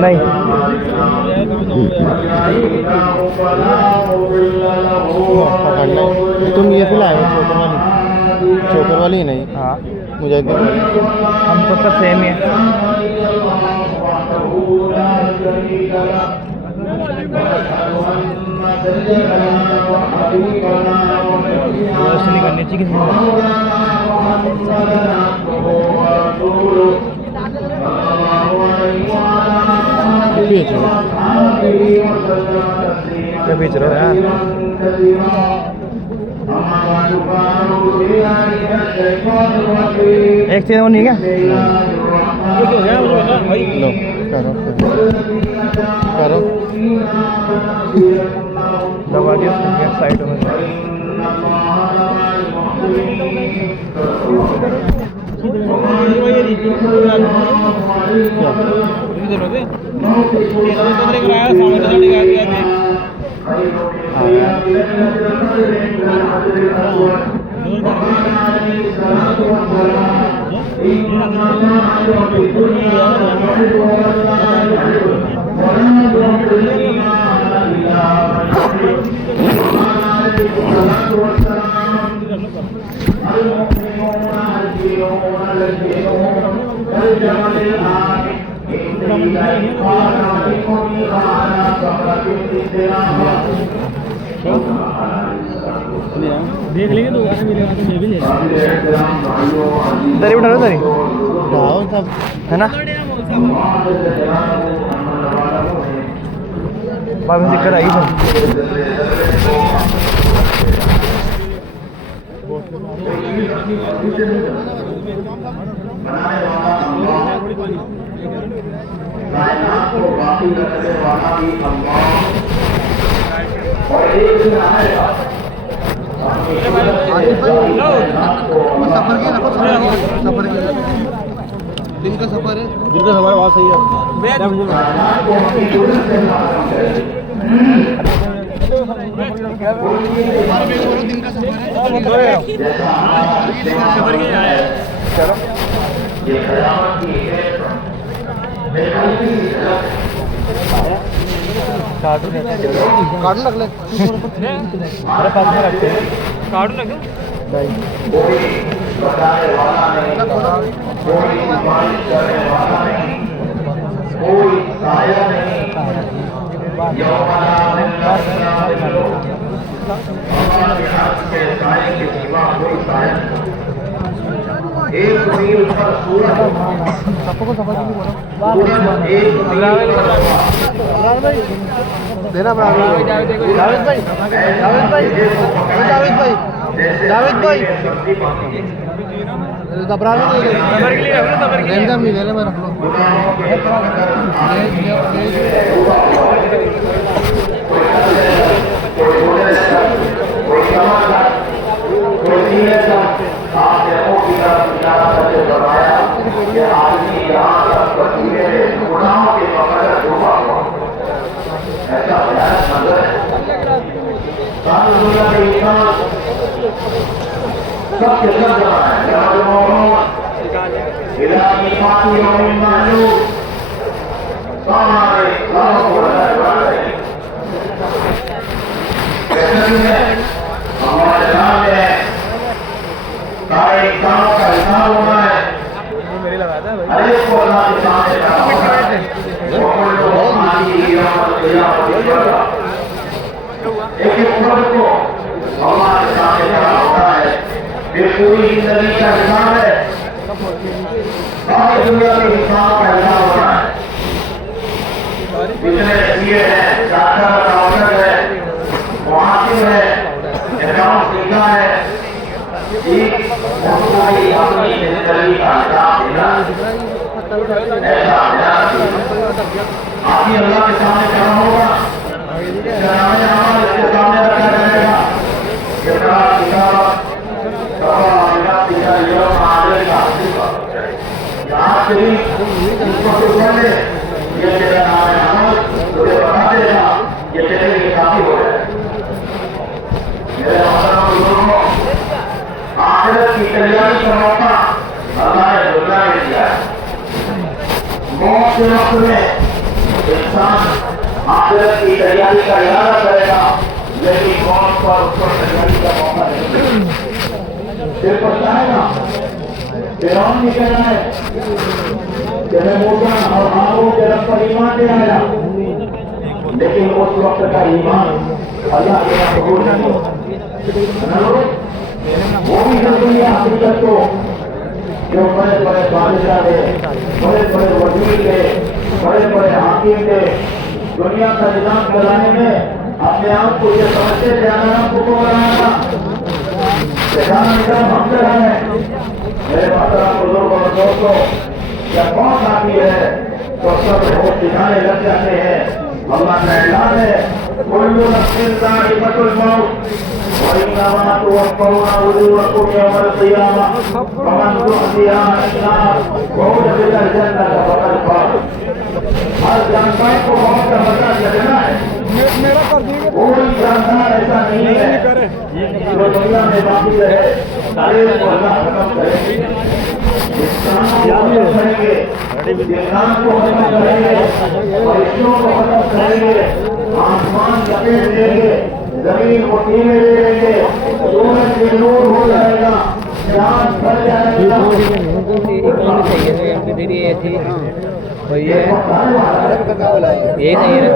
نہیں تم یہ پلائے ہو چوکر والی نہیں؟ ہاں مجھے ہم سب کا سیم ہے. کرنی چاہیے کیا بیچ رہے ہو یار؟ ایک چیز نہیں کیا کرو دبا دیا سائڈ میں. دیکھ لیں گے تو دری بٹھا دری ہے نا بعد میں دقت آئی دن کا سفر ہے. دن کا سفر بہت صحیح ہے. دن کا سفر کارٹون رکھ لے ہمارے پاس میں رکھتے ہیں. کارٹون رکھ دینا جاوید بھائی جاوید بھائی پوری زندگی کا حساب ہے. ساری دنیا کے حساب کا حساب ہوتا ہے. اتنے سی ہے, ڈاکٹر ہے, محاسب ہے, اکاؤنٹ لکھا ہے. اپنی زندگی کا حساب دینا ایسا آپ ہی اللہ کے سامنے کرنا ہوگا. اس کے سامنے رکھا جائے گا. وقت پہلے یہ میرا نام ہے احمد تجھے بتا دے گا یہ تیرے لیے کافی ہو جائے. میرے محترم بزرگوں آخرت کی تیاری کا موقع اللہ نے دنیا میں دیا ہے. موت کے وقت میں انسان آخرت کی تیاری کا ارادہ کرے گا لیکن موت پر اس کو تیاری کا موقع نہیں ملے گا. پھر پچھتائے گا. فرعون نے کہنا ہے کہ میں موسیٰ اور ہارون کے رب پر ایمان لے آیا لیکن اس وقت کا ایمان اللہ کے یہاں قبول نہیں ہوتا. وہ بھی دنیا حقیقت کو جو بڑے بڑے بادشاہ تھے, بڑے بڑے وزیر تھے, بڑے بڑے حاکم تھے, دنیا کا نظام چلانے میں اپنے آپ کو یہ سمجھتے تھے ہمارا کو بنانا تھا جہاں نظام ہم سے ہے. میرے محترم بزرگوں اور دوستوں جب موت آتی ہے تو سب ہوش دکھانے لگ جاتے ہیں. اللہ کا اعلان ہے كل نفس ذائقة الموت وإنما توفون أجوركم يوم القيامة فمن زحزح عن النار وأدخل الجنة فقد فاز. ہر جاندار کو موت کا مزہ چکھنا ہے. کوئی جاندار ایسا نہیں ہے جو دنیا میں باقی رہے. تاریخ کو اللہ ختم کرے گی. انسان کو ختم کریں گے, انسان کو ختم کریں گے, فرشتوں کو ختم کریں گے, آسمان لپیٹ دیں گے, زمین کو ٹیلے لے لیں گے, سورج کے نور ہو جائے گا, چاند بھر جائے گا. یہ نہیں ہے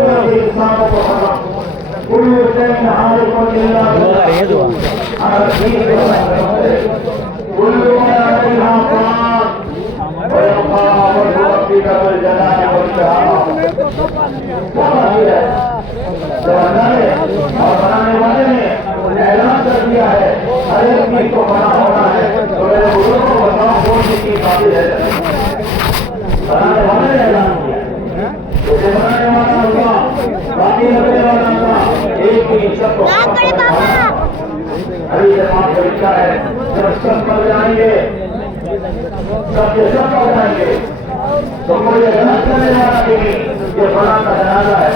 اور بنانے والے نے اعلان کر دیا ہے ہر ایک چیز کو بنا ہونا ہے. تو میرے بزرگوں کو بتاؤ کون سی چیز باقی ہے. بنانے والے نے اعلان کیا اسے بنانے والا ہوگا باقی رکھنے والا ہوگا. ایک چیز سب کو ابھی سے بات کو لکھا ہے جب سب مر جائیں گے سب کے سب مر جائیں گے تو کوئی غلط کرنے والا نہیں. یہ بڑا کا جنازہ ہے,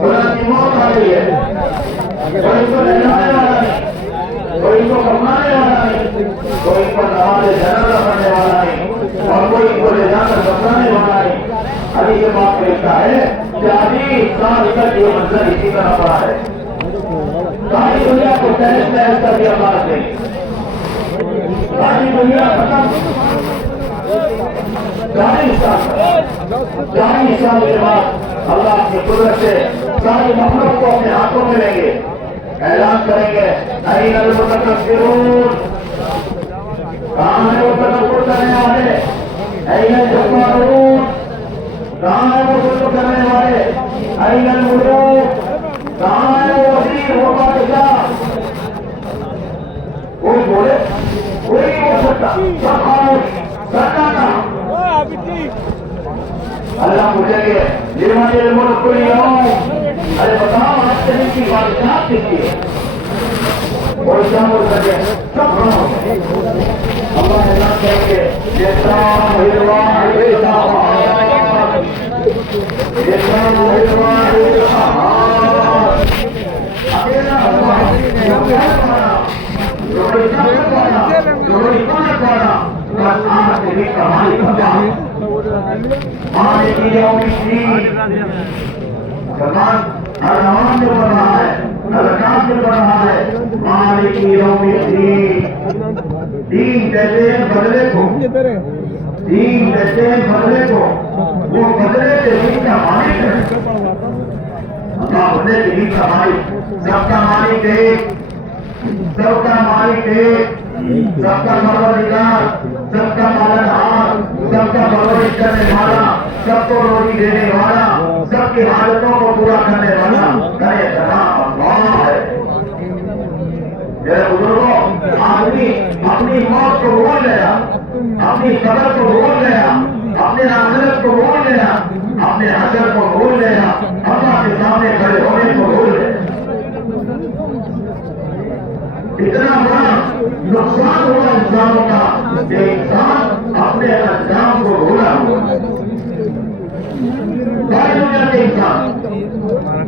بڑا کی موت آ رہی ہے, کوئی کو لہلانے والا نہیں, کوئی کو کمانے والا نہیں, کوئی پر نماز جنازہ پڑھنے والا نہیں اور کوئی کو لے جا کر بتانے والا نہیں. ابھی یہ بات لکھتا ہے 40 سال تک یہ منظر اسی طرح پڑا ہے. ساری دنیا کو تحس نحس کر دیا بات نہیں. ساری دنیا ختم. 40 سال کے بعد اللہ کی قدرت سے ساری مخلوق کو اپنے ہاتھوں میں لیں گے, اعلان کریں گے این المتکبرون, کہاں ہے وہ تکبر کرنے والے, این الجبارون, کہاں ہے وہ ظلم کرنے والے, این الملوک, کہاں ہے وہ وزیر وہ بادشاہ. کوئی بولے کوئی نہیں بول سکتا, سب خاموش سناٹا. اللہ پوچھیں گے لمن الملک اليوم, ارے بتاؤ آج سے کی بادشاہ کس کی ہے. کوئی کیا بول سکے, سب خاموش. اللہ اعلان کریں گے للہ الواحد القہار, للہ الواحد القہار. اکیلا اللہ جو رسالت والا, جو رسالت والا, بس آج سے بھی کمائی کا مالک یوم الدین. زمان ہر نماز میں پڑھ رہا ہے, ہر رکعت میں پڑھ رہا ہے مالک یوم الدین. دین کہتے ہیں بدلے کو, دین کہتے ہیں بدلے کو, وہ بدلے کے دین کا مالک ہے. اللہ بدلے کے دین کا مالک, سب کا مالک ایک, سب کا مالک ایک, سب کا پروردگار, سب کا پالنہار, سب کا پرورش کرنے والا, سب کو روٹی دینے والا, سب کی حاجتوں کو پورا کرنے والا کرے سلام اللہ ہے. میرے بزرگوں آدمی اپنی موت کو بھول گیا, اپنی قبر کو بھول گیا, اپنے آخرت کو بھول گیا, اپنے حشر کو بھول گیا, اللہ کے سامنے کھڑے ہونے کو بھول گیا. اتنا بڑا نقصان ہوا انسانوں کا کہ انسان اپنے انجام کو بھولا ہوا.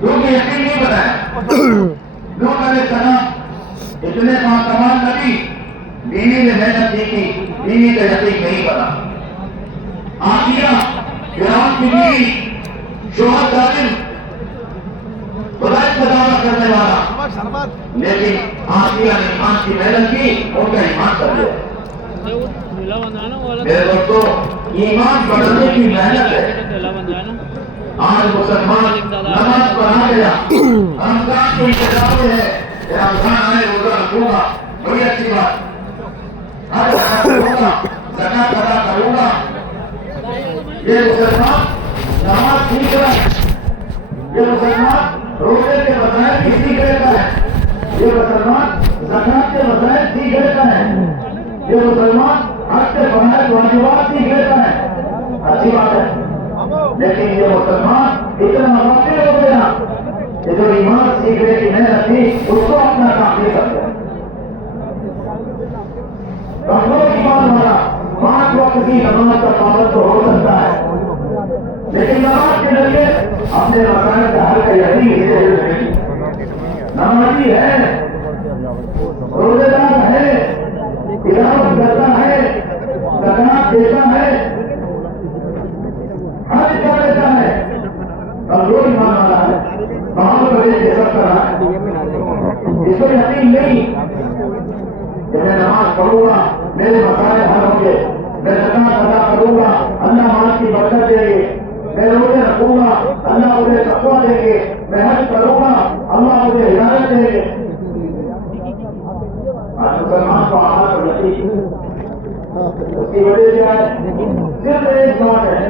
کیونکہ یقین نہیں بنایا لوگ علیہ السلام اتنے تمام نبی بیوی نے محنت نہیں کی بیوی کا یقین نہیں بنا آسیہ فرعون کی بیوی شوہر ظالم خدائی کا دعویٰ کرنے والا لیکن آسیہ نے ایمان کی محنت کی ان کا ایمان کر دیا میرے دوستو ایمان بڑھنے کی محنت ہے آج مسلمان نماز پڑھا گیا رمضان کو انتظار میں ہے کہ رمضان آئے روزہ رکھوں گا بڑی اچھی بات ہر وقت کروں گا زکات ادا کروں گا یہ مسلمان نماز سیکھ رہا ہے یہ مسلمان روزے کے مسائل کی سیکھ لیتا ہے یہ مسلمان زکات کے مسائل سیکھ لیتا ہے یہ مسلمان حج کے فرائض واجبات سیکھ لیتا ہے اچھی بات ہے لیکن یہ مسلمان اتنا غافل ہو گیا کہ جو ایمان سیکھنے کی محنت تھی اس کو اپنا کام نہیں کرتے کمزور ایمان والا 5 وقت کی نماز کا پابند تو ہو سکتا ہے لیکن نماز کے ذریعے اپنے مسائل کا حل کا یقین نہیں نمازی ہے روزے دار ہے تلاوت کرتا ہے زکات دیتا ہے حج کر لیتا ہے کمزور ایمان والا ہے بہت بڑے جسم کر رہا ہے اس کو یقین نہیں کہ میں نماز پڑھوں گا میرے مسائل حل ہوں گے میں زکات ادا کروں گا اللہ مال کی برکت دے گے میں روزے رکھوں گا اللہ مجھے تقویٰ دے گے میں حج کروں گا اللہ مجھے ہدایت دے گے آج مسلمان کو آمد اور یقین اس کی وجہ کیا ہے صرف ایک بات ہے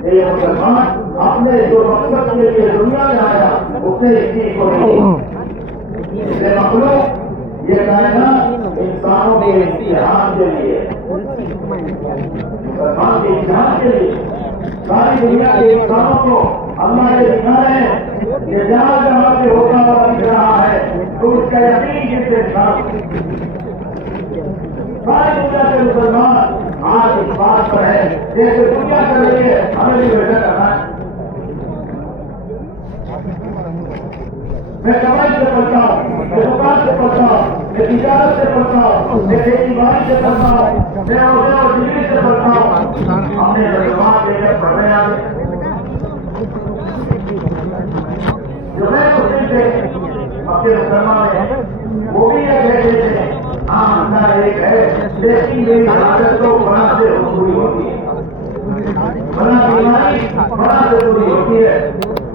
کہ یہ مسلمان اپنے جو مقصد کے لیے دنیا میں آیا اس نے اس چیز کو نہیں اس سے مخلوق یہ کائنات انسانوں کے امتحان کے لیے مسلمان کے امتحان کے لیے ساری دنیا کے انسانوں کو اللہ نے دکھایا ہے کہ جہاں جہاں سے ہوتا ہوا دکھ رہا ہے تو اس کا یقین جس سے ساری دنیا کے مسلمان آج اس بات پر ہے جیسے دنیا کر رہی ہے ہمیں بھی ویسا کرنا ہے میں کمائی سے پڑھتا ہوں میں دکان سے پڑھتا ہوں میں تجارت سے پڑھتا ہوں میں کھیتی باڑی سے پڑھتا ہوں میں عہدے اور ڈگری سے پڑھتا ہوں اپنے نوجوان لے کر پڑھ رہے ہیں جو ہے مسلم تھے اپنے مسلمان ہیں وہ بھی یہ کہتے ہیں ہاں اللہ ایک ہے لیکن میری عادت تو بڑا سے پوری ہوتی ہے بڑا بیماری بڑا سے پوری ہوتی ہے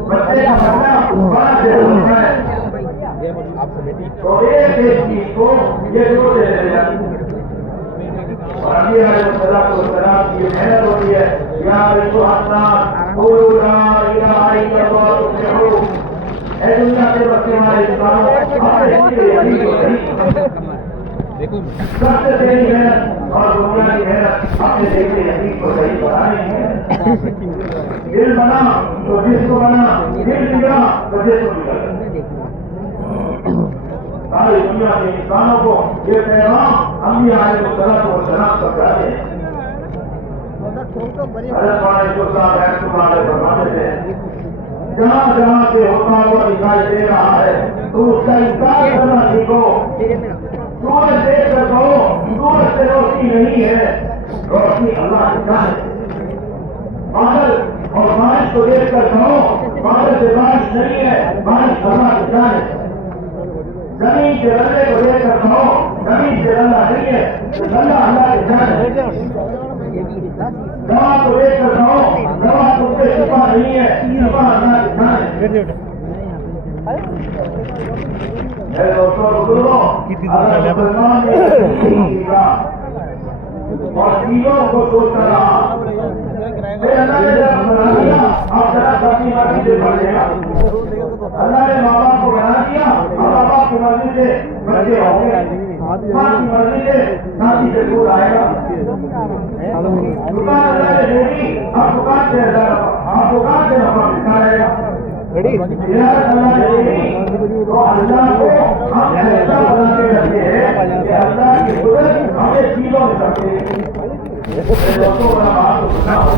بچے کا بچہ بڑا سے ہوتا ہے تو ایک ایک چیز کو یہ دو دے دے اور ابھی السلام کی محنت ہوتی ہے یا اے دنیا کے بچے ہمارے سب سے پہلی محنت اور دنیا کی محنت اپنے دیکھتے یقین کو صحیح بنانے ہے دل بنا تو جس کو بنا دل بگڑا تو جس کو بگڑا ساری دنیا کے انسانوں کو یہ پیغام انبیاء علیہ السلام تک جاتے ہیں حضرت عائشہ صاحب رحمۃ اللہ علیہ فرماتے تھے جہاں جہاں سے ہوتا ہوا دکھائی دے رہا ہے تو اس کا انکار کرنا سیکھو سورج دیکھ کر کہو سورج سے روشنی نہیں ہے روشنی اللہ کی جان ہے بادل اور بارش کو دیکھ کر کہو بادل سے بارش نہیں ہے بارش اللہ کی جان ہے زمین کے رلے کو دیکھ کر کہو زمین سے رلا نہیں ہے رلا اللہ کی جان ہے دوا کو دیکھ کر کہو دوا تم سے شفا نہیں ہے شفا اللہ کی جان ہے میرے دوستوں بزرگوں اگر مسلمان نے اور چیزوں کو سوچتا رہا اللہ نے جب بنا دیا آپ ذرا اپنی مرضی سے پڑھ لے گا اللہ نے ماں باپ کو بنا دیا اب ماں باپ کی مرضی سے بچے ہوں گے ماں کی مرضی سے ساتھی سے دور آئے گا دکان اللہ نے دے دی اب دکان سے نفع ملتا رہے گا اللہ نے دے دی تو اللہ کو ہم ایسا بنا کے رکھتے ہیں کہ اللہ کی قدرت ہمیں چیزوں میں رکھتے ہیں دوستوں کا بات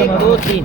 1 2 3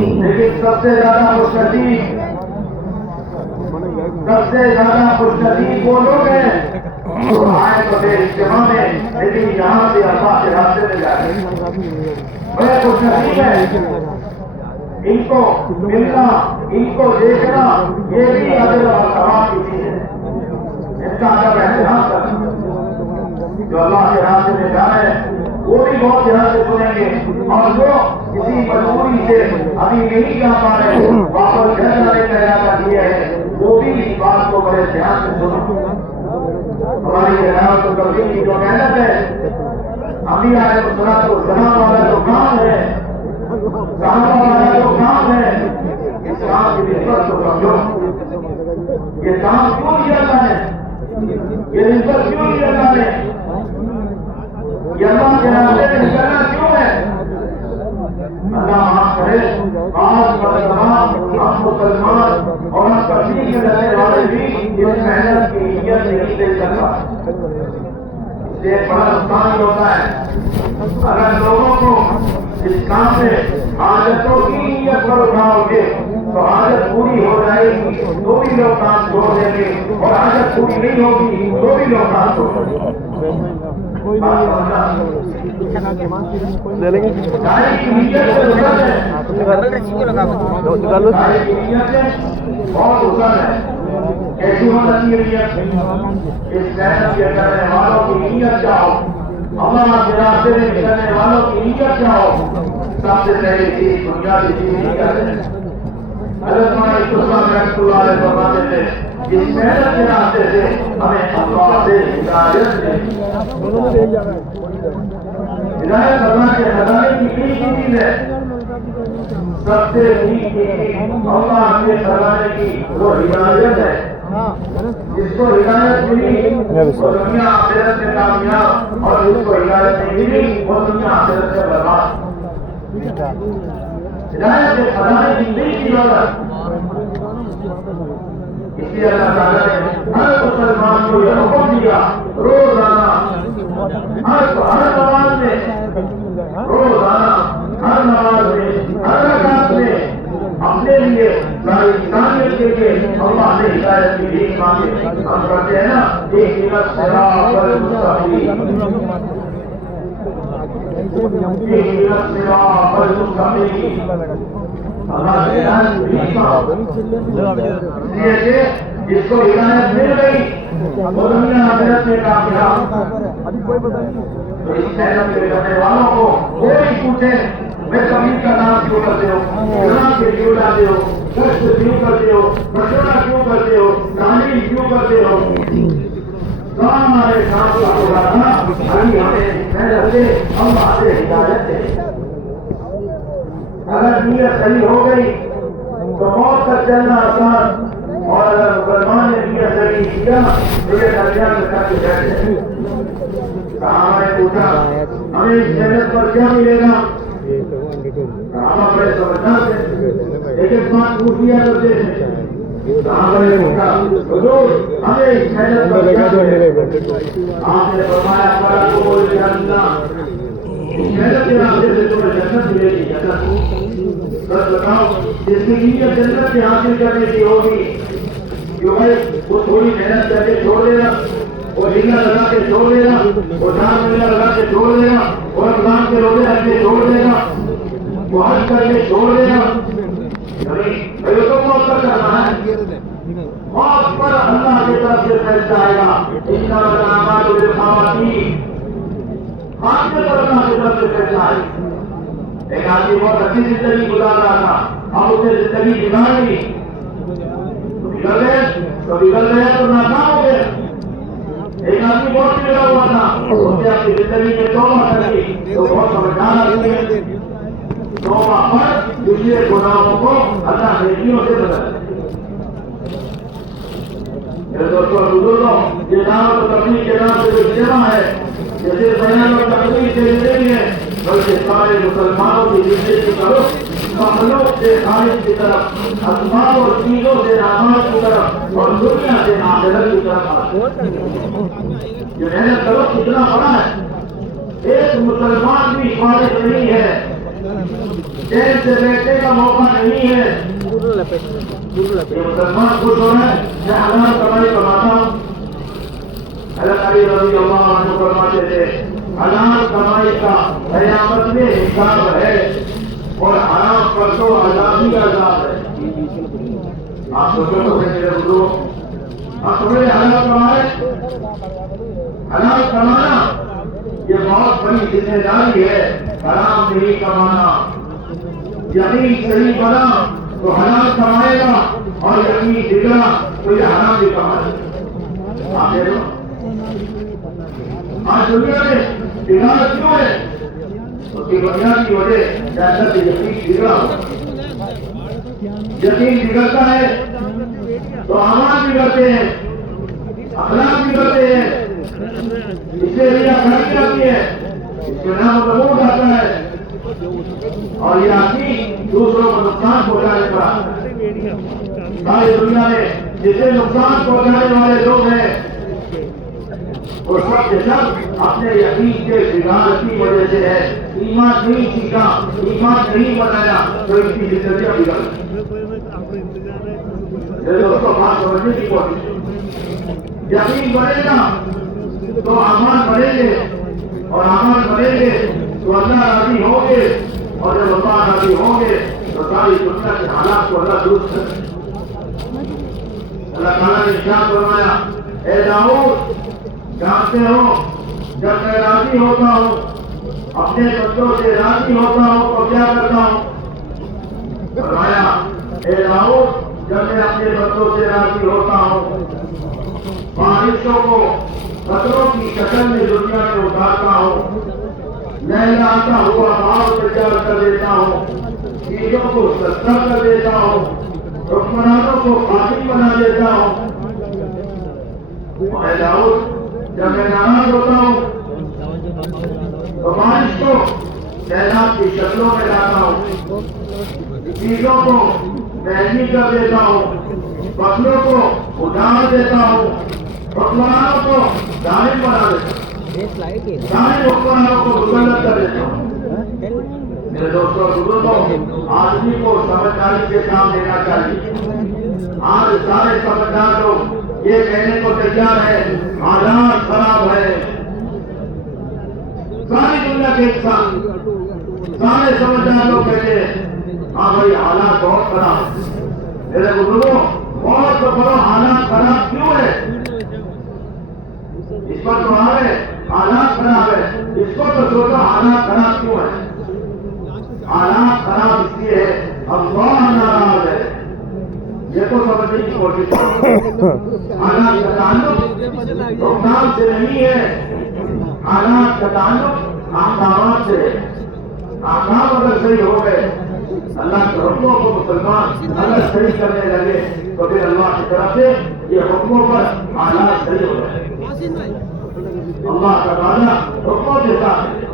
لیکن سب سے زیادہ خوش نصیب وہ لوگ ہیں جو آئے تو میرے اجتماع میں لیکن یہاں سے اللہ کے راستے میں جائے. بڑے خوش نصیب ہیں. ان کو ملنا، ان کو دیکھنا، یہ بھی اجر اور ثواب کی چیز ہے. ان کا ادب احترام کرنا. جو اللہ کے راستے میں جا رہے ہیں وہ بھی بہت دھیان سے سنیں گے، اور جو کسی مجبوری سے ابھی نہیں جا پا رہے واپس گھر جانے کا ارادہ کیے ہیں وہ بھی اس بات کو بڑے دھیان سے سنیں. ہماری ریاست کی جو محنت ہے، ابھی آئے تو سلام والا جو کام ہے، صحابہ والا جو کام ہے، اس کام کی نسبت کو سمجھو. یہ کام کیوں لیا جاتا ہے؟ یہ نسبت کیوں لیا جاتا ہے؟ یہ اللہ کے راستے میں نکلنا کیوں ہے؟ اللہ معاف کرے، آج مسلمان ہم مسلمان اور ہم کشمیر میں رہنے والے بھی اس محنت کی نیت نہیں دے سکتا. اس سے بڑا نقصان ہی ہوتا ہے اگر لوگوں کو اس کام میں حاجتوں کی نیت پر اٹھاؤ گے تو حاجت پوری ہو جائے گی تو بھی لوگ کام چھوڑ دیں گے، اور حاجت پوری نہیں ہوگی تو بھی لوگ کام چھوڑ دیں گے. لے لیں گے. ساری کی نیت سے ضرورت ہے، ساری کی نیت سے بہت ضرورت ہے. ایسی ہونا چاہیے نیت اس محنت کے کرنے والوں کی نیت کیا ہو، اللہ کے راستے میں چلنے والوں کی نیت کیا ہو. سب سے پہلی چیز بنیادی چیز نیت ہے. حضرت مولانا اسلام رحمۃ اللہ علیہ فرماتے تھے اس محنت کے راستے سے ہمیں اللہ سے ہدایت ہے. ہدایت اللہ کے خزانے کی چیز ہے. سب سے نیک چیز اللہ کے خزانے کی وہ ہدایت ہے. جس کو ہدایت ملی وہ دنیا آخرت میں کامیاب، اور جس کو ہدایت نہیں ملی وہ دنیا آخرت میں برباد. ہدایت کے خزانے کی نہیں کی ضرورت. اس لیے اللہ تعالیٰ نے ہر مسلمان کو یہ حکم دیا روزانہ ہر نماز میں، روزانہ ہر نماز میں، ہر رکعت میں اپنے لیے ساری انسانیت کے لیے اللہ سے ہدایت کی بھیک مانگے. ہم کرتے ہیں نا ایک صراط المستقیم، جس کو ہدایت مل گئی وہ دنیا آخرت میں کامیاب. تو اس محنت کے کرنے والوں کو کوئی پوچھے میں کبھی کا نام کیوں کرتے ہو، گناہ سے کیوں لاتے ہو، کشت کیوں کرتے ہو، مشورہ کیوں کرتے ہو، تعلیم کیوں کرتے ہو، ہمارے کام کا ہوگا ابھی ہمیں محنت سے اللہ سے ہدایت ہے. اگر نیت صحیح ہو گئی تو موت تک چلنا آسان، اور اگر مسلمان نے نیت صحیح کیا تو یہ درمیان میں کر کے بیٹھ جائے. صحابہ نے پوچھا ہمیں اس محنت پر کیا ملے گا؟ صحابہ بڑے سمجھدار تھے، ایک ایک بات پوچھ لیا کرتے تھے. صحابہ نے پوچھا حضور ہمیں اس محنت پر کیا ملے گا؟ آپ نے فرمایا فَلَكُمُ الْجَنَّةُ، محنت کے راستے سے تمہیں جنت ملے گی. جنت بس بتاؤ جس کی نیت جنت کے حاصل کرنے کی ہوگی جو ہے وہ تھوڑی محنت کر کے چھوڑ دینا، وہ ہیلا لگا کے چھوڑ دینا، وہ جان میلا لگا کے چھوڑ دینا، وہ رمضان کے روزے رکھ کے چھوڑ دینا، وہ حج کر کے چھوڑ دینا. نہیں تو موت پر کرنا ہے. موت پر اللہ کی طرف سے فیصلہ آئے گا. انما الاعمال بالخواتیم، خاتمے پر اللہ کی طرف سے فیصلہ آئے گا. ایک آدمی بہت اچھی زندگی گزار رہا تھا، اب اسے زندگی بگاڑ لی تو بگڑ گیا تو ناکام ہو گیا. ایک آدمی بہت بگڑا ہوا تھا، اس نے اپنی زندگی میں توبہ کر لی تو بہت سمجھدار آدمی ہے. توبہ پر دوسرے گناہوں کو اللہ نیکیوں سے بدل. میرے دوستوں بزرگوں، یہ دعوت و تبلیغ کے نام سے جو اجتماع ہے یہ صرف بیان اور تقریر کے لیے نہیں ہے بلکہ سارے مسلمانوں کی زندگی کرو مخلوق سے خالق کی طرف، اسباب اور چیزوں سے نامات کی طرف، اور دنیا سے آخرت کی طرف. یہ محنت کرو کتنا بڑا ہے. ایک مسلمان بھی فارغ نہیں ہے چین سے بیٹھنے کا موقع نہیں ہے. یہ مسلمان خوش ہو رہے ہیں میں حلال کمائی کماتا ہوں. حضرت علی رضی اللہ عنہ فرماتے تھے حلال کمائی کا قیامت میں حساب ہے اور حرام پر تو عذاب ہی عذاب ہے. آپ سوچو تو میرے بزرگ آپ سمجھے حلال کمائے. حلال کمانا یہ بہت بڑی ذمہ داری ہے. حرام نہیں کمانا. یقین صحیح بنا تو حلال کمائے گا اور یقین بگڑا تو یہ حرام بھی کمائے گا. آپ دیکھو آج دنیا میں بگاڑ کیوں ہے؟ اس کی بنیادی وجہ جیسا کہ یقین بگڑا ہو. یقین بگڑتا ہے تو اعمال بگڑتے ہیں, اخلاق بگڑتے ہیں. اس سے ریاکاری آتی ہے, اس کے نام مضبوط آتا ہے اور یہ آدمی دوسروں کو نقصان پہنچانے کا. ساری دنیا میں جسے نقصان پہنچانے والے لوگ ہیں وہ سب کے سب اپنے یقین کے بگاڑ کی وجہ سے ہے. ایمان نہیں سیکھا, ایمان نہیں بنایا تو اس کی زندگیاں بگڑ گئی. دوستوں بات سمجھنے کی کوشش. یقین بڑھے گا تو اعمال بڑھیں گے اور اعمال بڑھیں گے تو اللہ راضی ہوں گے اور جب اللہ راضی ہوں گے تو ساری دنیا کے حالات کو اللہ درست کر. اللہ تعالیٰ نے ارشاد فرمایا اے داؤد جانتے ہو جب میں راضی ہوتا ہوں اپنے بندوں سے راضی ہوتا ہوں تو کیا کرتا ہوں. فرمایا اے داؤد جب میں اپنے بندوں سے راضی ہوتا ہوں بارشوں کو قطروں کی شکل میں دنیا میں اتارتا ہوں, لہلاتا ہوا باغ تیار کر دیتا ہوں, چیزوں کو سستا کر دیتا ہوں, حکمرانوں کو قاضی بنا دیتا ہوں. اے داؤد جب میں ناراض ہوتا ہوں تو بارش کو سیلاب کی شکلوں میں لاتا ہوں, چیزوں کو مہنگی کر دیتا ہوں, فصلوں کو اجاڑ دیتا ہوں, حکمرانوں کو ظالم بنا دیتا ہوں, سارے حکمرانوں کو مسلط کر دیتا ہوں. میرے دوستوں بزرگوں آدمی کو سمجھداری سے کام لینا چاہیے. آج سارے سمجھدار لوگ یہ کہنے کو تیار ہے حالات خراب ہے. ساری دنیا کے انسان سارے سمجھدار لوگ کہتے ہیں ہاں بھائی حالات بہت خراب ہے. میرے بزرگوں بہت بڑا حالات خراب کیوں ہے؟ اس پر تو آ رہے حالات خراب ہے, اس کو تو سوچو حالات خراب کیوں ہے. حالات خراب اس لیے ہے اللہ ناراض ہے. یہ تو سمجھنے کی کوشش کرو. حالات کا تعلق حکام سے نہیں ہے, حالات کا تعلق احکامات سے ہے. احکام اگر صحیح ہو گئے اللہ کے حکموں کو مسلمان اگر صحیح کرنے لگے تو پھر اللہ کی طرف سے یہ حکموں پر حالات صحیح ہو جائے. اللہ کا وعدہ حکموں کے ساتھ ہے,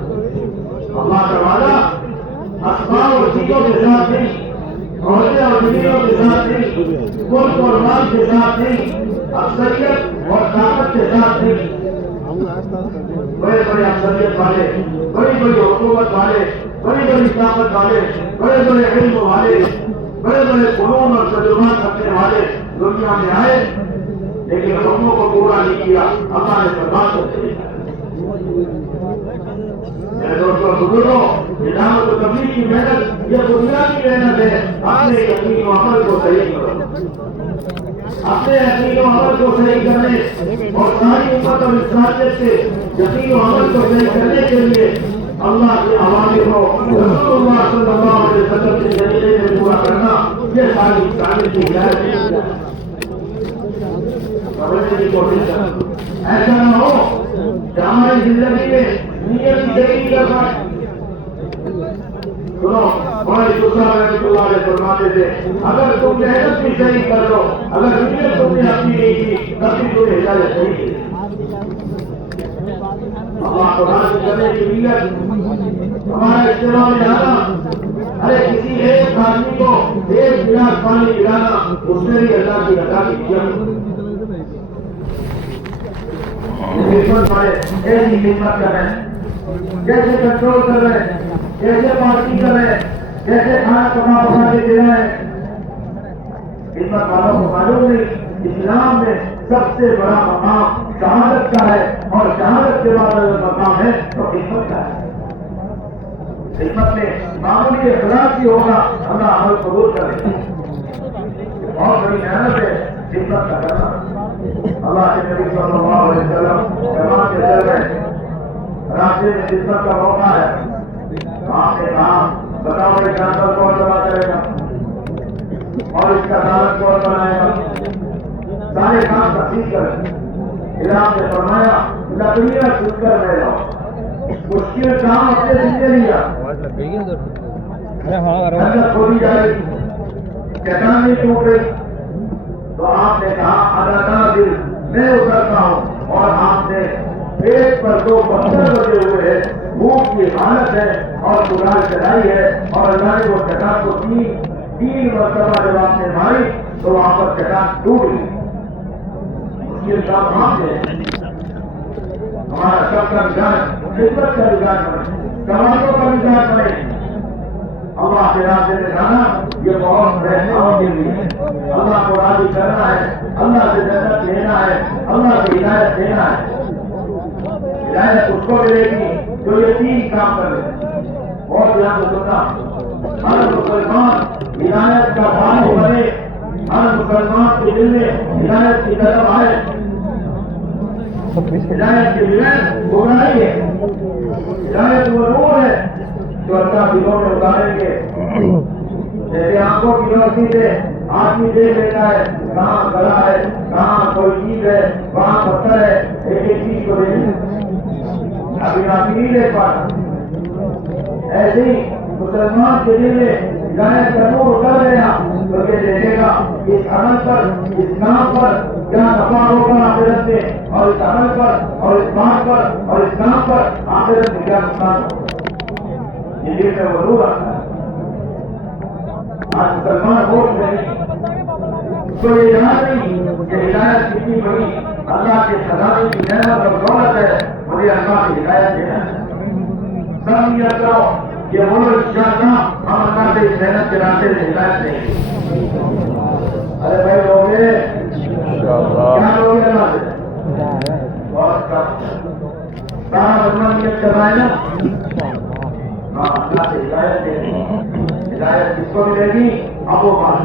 اللہ کا وعدہ اسباب اور چیزوں کے ساتھ نہیں, عہدے اور ڈگریوں کے ساتھ نہیں, ملک اور مال کے ساتھ نہیں, اکثریت اور طاقت کے ساتھ نہیں. بڑے بڑے اکثریت والے, بڑی بڑی حکومت والے, بڑی بڑی طاقت والے, بڑے بڑے علم والے, بڑے بڑے فنون اور تجربات رکھنے والے دنیا میں آئے لیکن حکموں کو پورا نہیں کیا, اللہ نے برباد کر دیا. میرے دوستوں بزرگوں ہدایت و تبلیغ کی محنت یہ بنیادی محنت ہے. اپنے یقین و عمل کو صحیح کرو, اپنے یقین و عمل کو صحیح کرنے اور ساری امت اور انسانیت سے یقین و عمل کو صحیح کرنے کے لیے اللہ کے حوالے کو رسول اللہ صلی اللہ علیہ وسلم کے ذریعے میں پورا کرنا یہ ساری انسانیت کی ہدایت ہے. سمجھنے کی کوشش کرنا. ایسا نہ ہو کہ ہماری زندگی میں نیت کی صحیح کر پائے. سنو ہمارے دوسرا رحمۃ اللہ علیہ فرماتے تھے اگر تم محنت بھی صحیح کر لو, اگر نیت تم نے اپنی نہیں کی تب بھی تمہیں ہدایت نہیں کی. اللہ کو راضی کرنے کی نیت ہمارا اجتماع میں آنا, ارے کسی ایک آدمی کو ایک گلاس پانی پلانا اس میں بھی اللہ کی رضا کی کیا. خدمت والے ایسی خدمت کر رہے ہیں جیسے کنٹرول کر رہے ہیں کیسے پارٹی کریں، کیسے کھانا پکا کے دے رہے ہیں. خدمت والوں کو معلوم نہیں اسلام میں سب سے بڑا مقام شہادت کا ہے، اور شہادت کے بعد اگر مقام ہے تو خدمت کا ہے. خدمت میں معمولی اخلاق بھی ہوگا، اللہ عمل قبول کرے. بہت بڑی محنت ہے خدمت کا کرنا. اللہ کے نبی صلی اللہ علیہ وسلم جماعت کے دل میں راستے میں خدمت کا موقع ہے. آپ نے کہا بتاؤ بھائی جانور کون جمع کرے گا اور اس کا سالن کون بنائے گا. سارے کام تقسیم کریں. اسلام نے فرمایا لکڑیاں چن کر لے جاؤ. مشکل کام اپنے ذمہ لیا. اندر کھولی جائے گی، چٹان نہیں ٹوٹ رہی تو آپ نے کہا اداکار دل میں اترتا ہوں، اور آپ نے پیٹ پر 2 پتھر بچے ہوئے ہیں، بھوک کی حالت ہے اور گزار چلائی ہے، اور اللہ نے وہ چٹان کو 3 مرتبہ جب آپ نے ماری تو وہاں پر چٹان ٹوٹ گئی. یہ کام آپ نے ہمارا سب کا مزاج خدمت کا مزاج بنے، کمانوں کا مزاج بنے. اللہ کے راستے میں جانا یہ بہت بہترین کے لیے اللہ کو راضی کرنا ہے، اللہ سے جنت لینا ہے، اللہ سے ہدایت دینا ہے. ہدایت اس کو ملے گی جو یہ 3 کام کر رہے. اور دھیان سے سننا، ہر مسلمان ہدایت کا بھائی بنے، ہر مسلمان کے دل میں ہدایت کی طرف آئے. ہدایت کے بنا گمراہی ہے. ہدایت وہ نور ہے جو اللہ دلوں میں اتاریں گے. جیسے آنکھوں کی روشنی سے آدمی دیکھ لیتا ہے کہاں گلا ہے، کہاں کوئی چیز ہے، کہاں پتھر ہے، ایک ایک چیز کو دیکھ ابھی آپ نہیں دیکھ پاتا. ایسے ہی مسلمان کے دل میں ہدایت کا نور اتر گیا تو یہ دیکھے گا اس عمل پر، اس کام پر کیا نفع ہوگا آخرت میں، اور اس عمل پر اور اس بات پر اور اس کام پر آخرت میں کیا نقصان ہوگا. یہ دل میں وہ نور آتا ہے. آج مسلمان ہوش میں نہیں، تو یہ یاد نہیں کہ ہدایت کتنی بڑی اللہ کے خزانے کی نعمت اور دولت ہے. مجھے اللہ کی ہدایت دینا ہے. سب نیت کرو کہ وہ لوگ انشاءاللہ ہم اللہ سے اس محنت کے راستے سے ہدایت دیں گے. ارے بھائی لوگ کیا لوگ اللہ سے بہت کم سارا بدلا نیت کر رہا ہے نا. ہاں اللہ سے ہدایت دیں گے. ہدایت کس کو ملے گی؟ ابو بکر.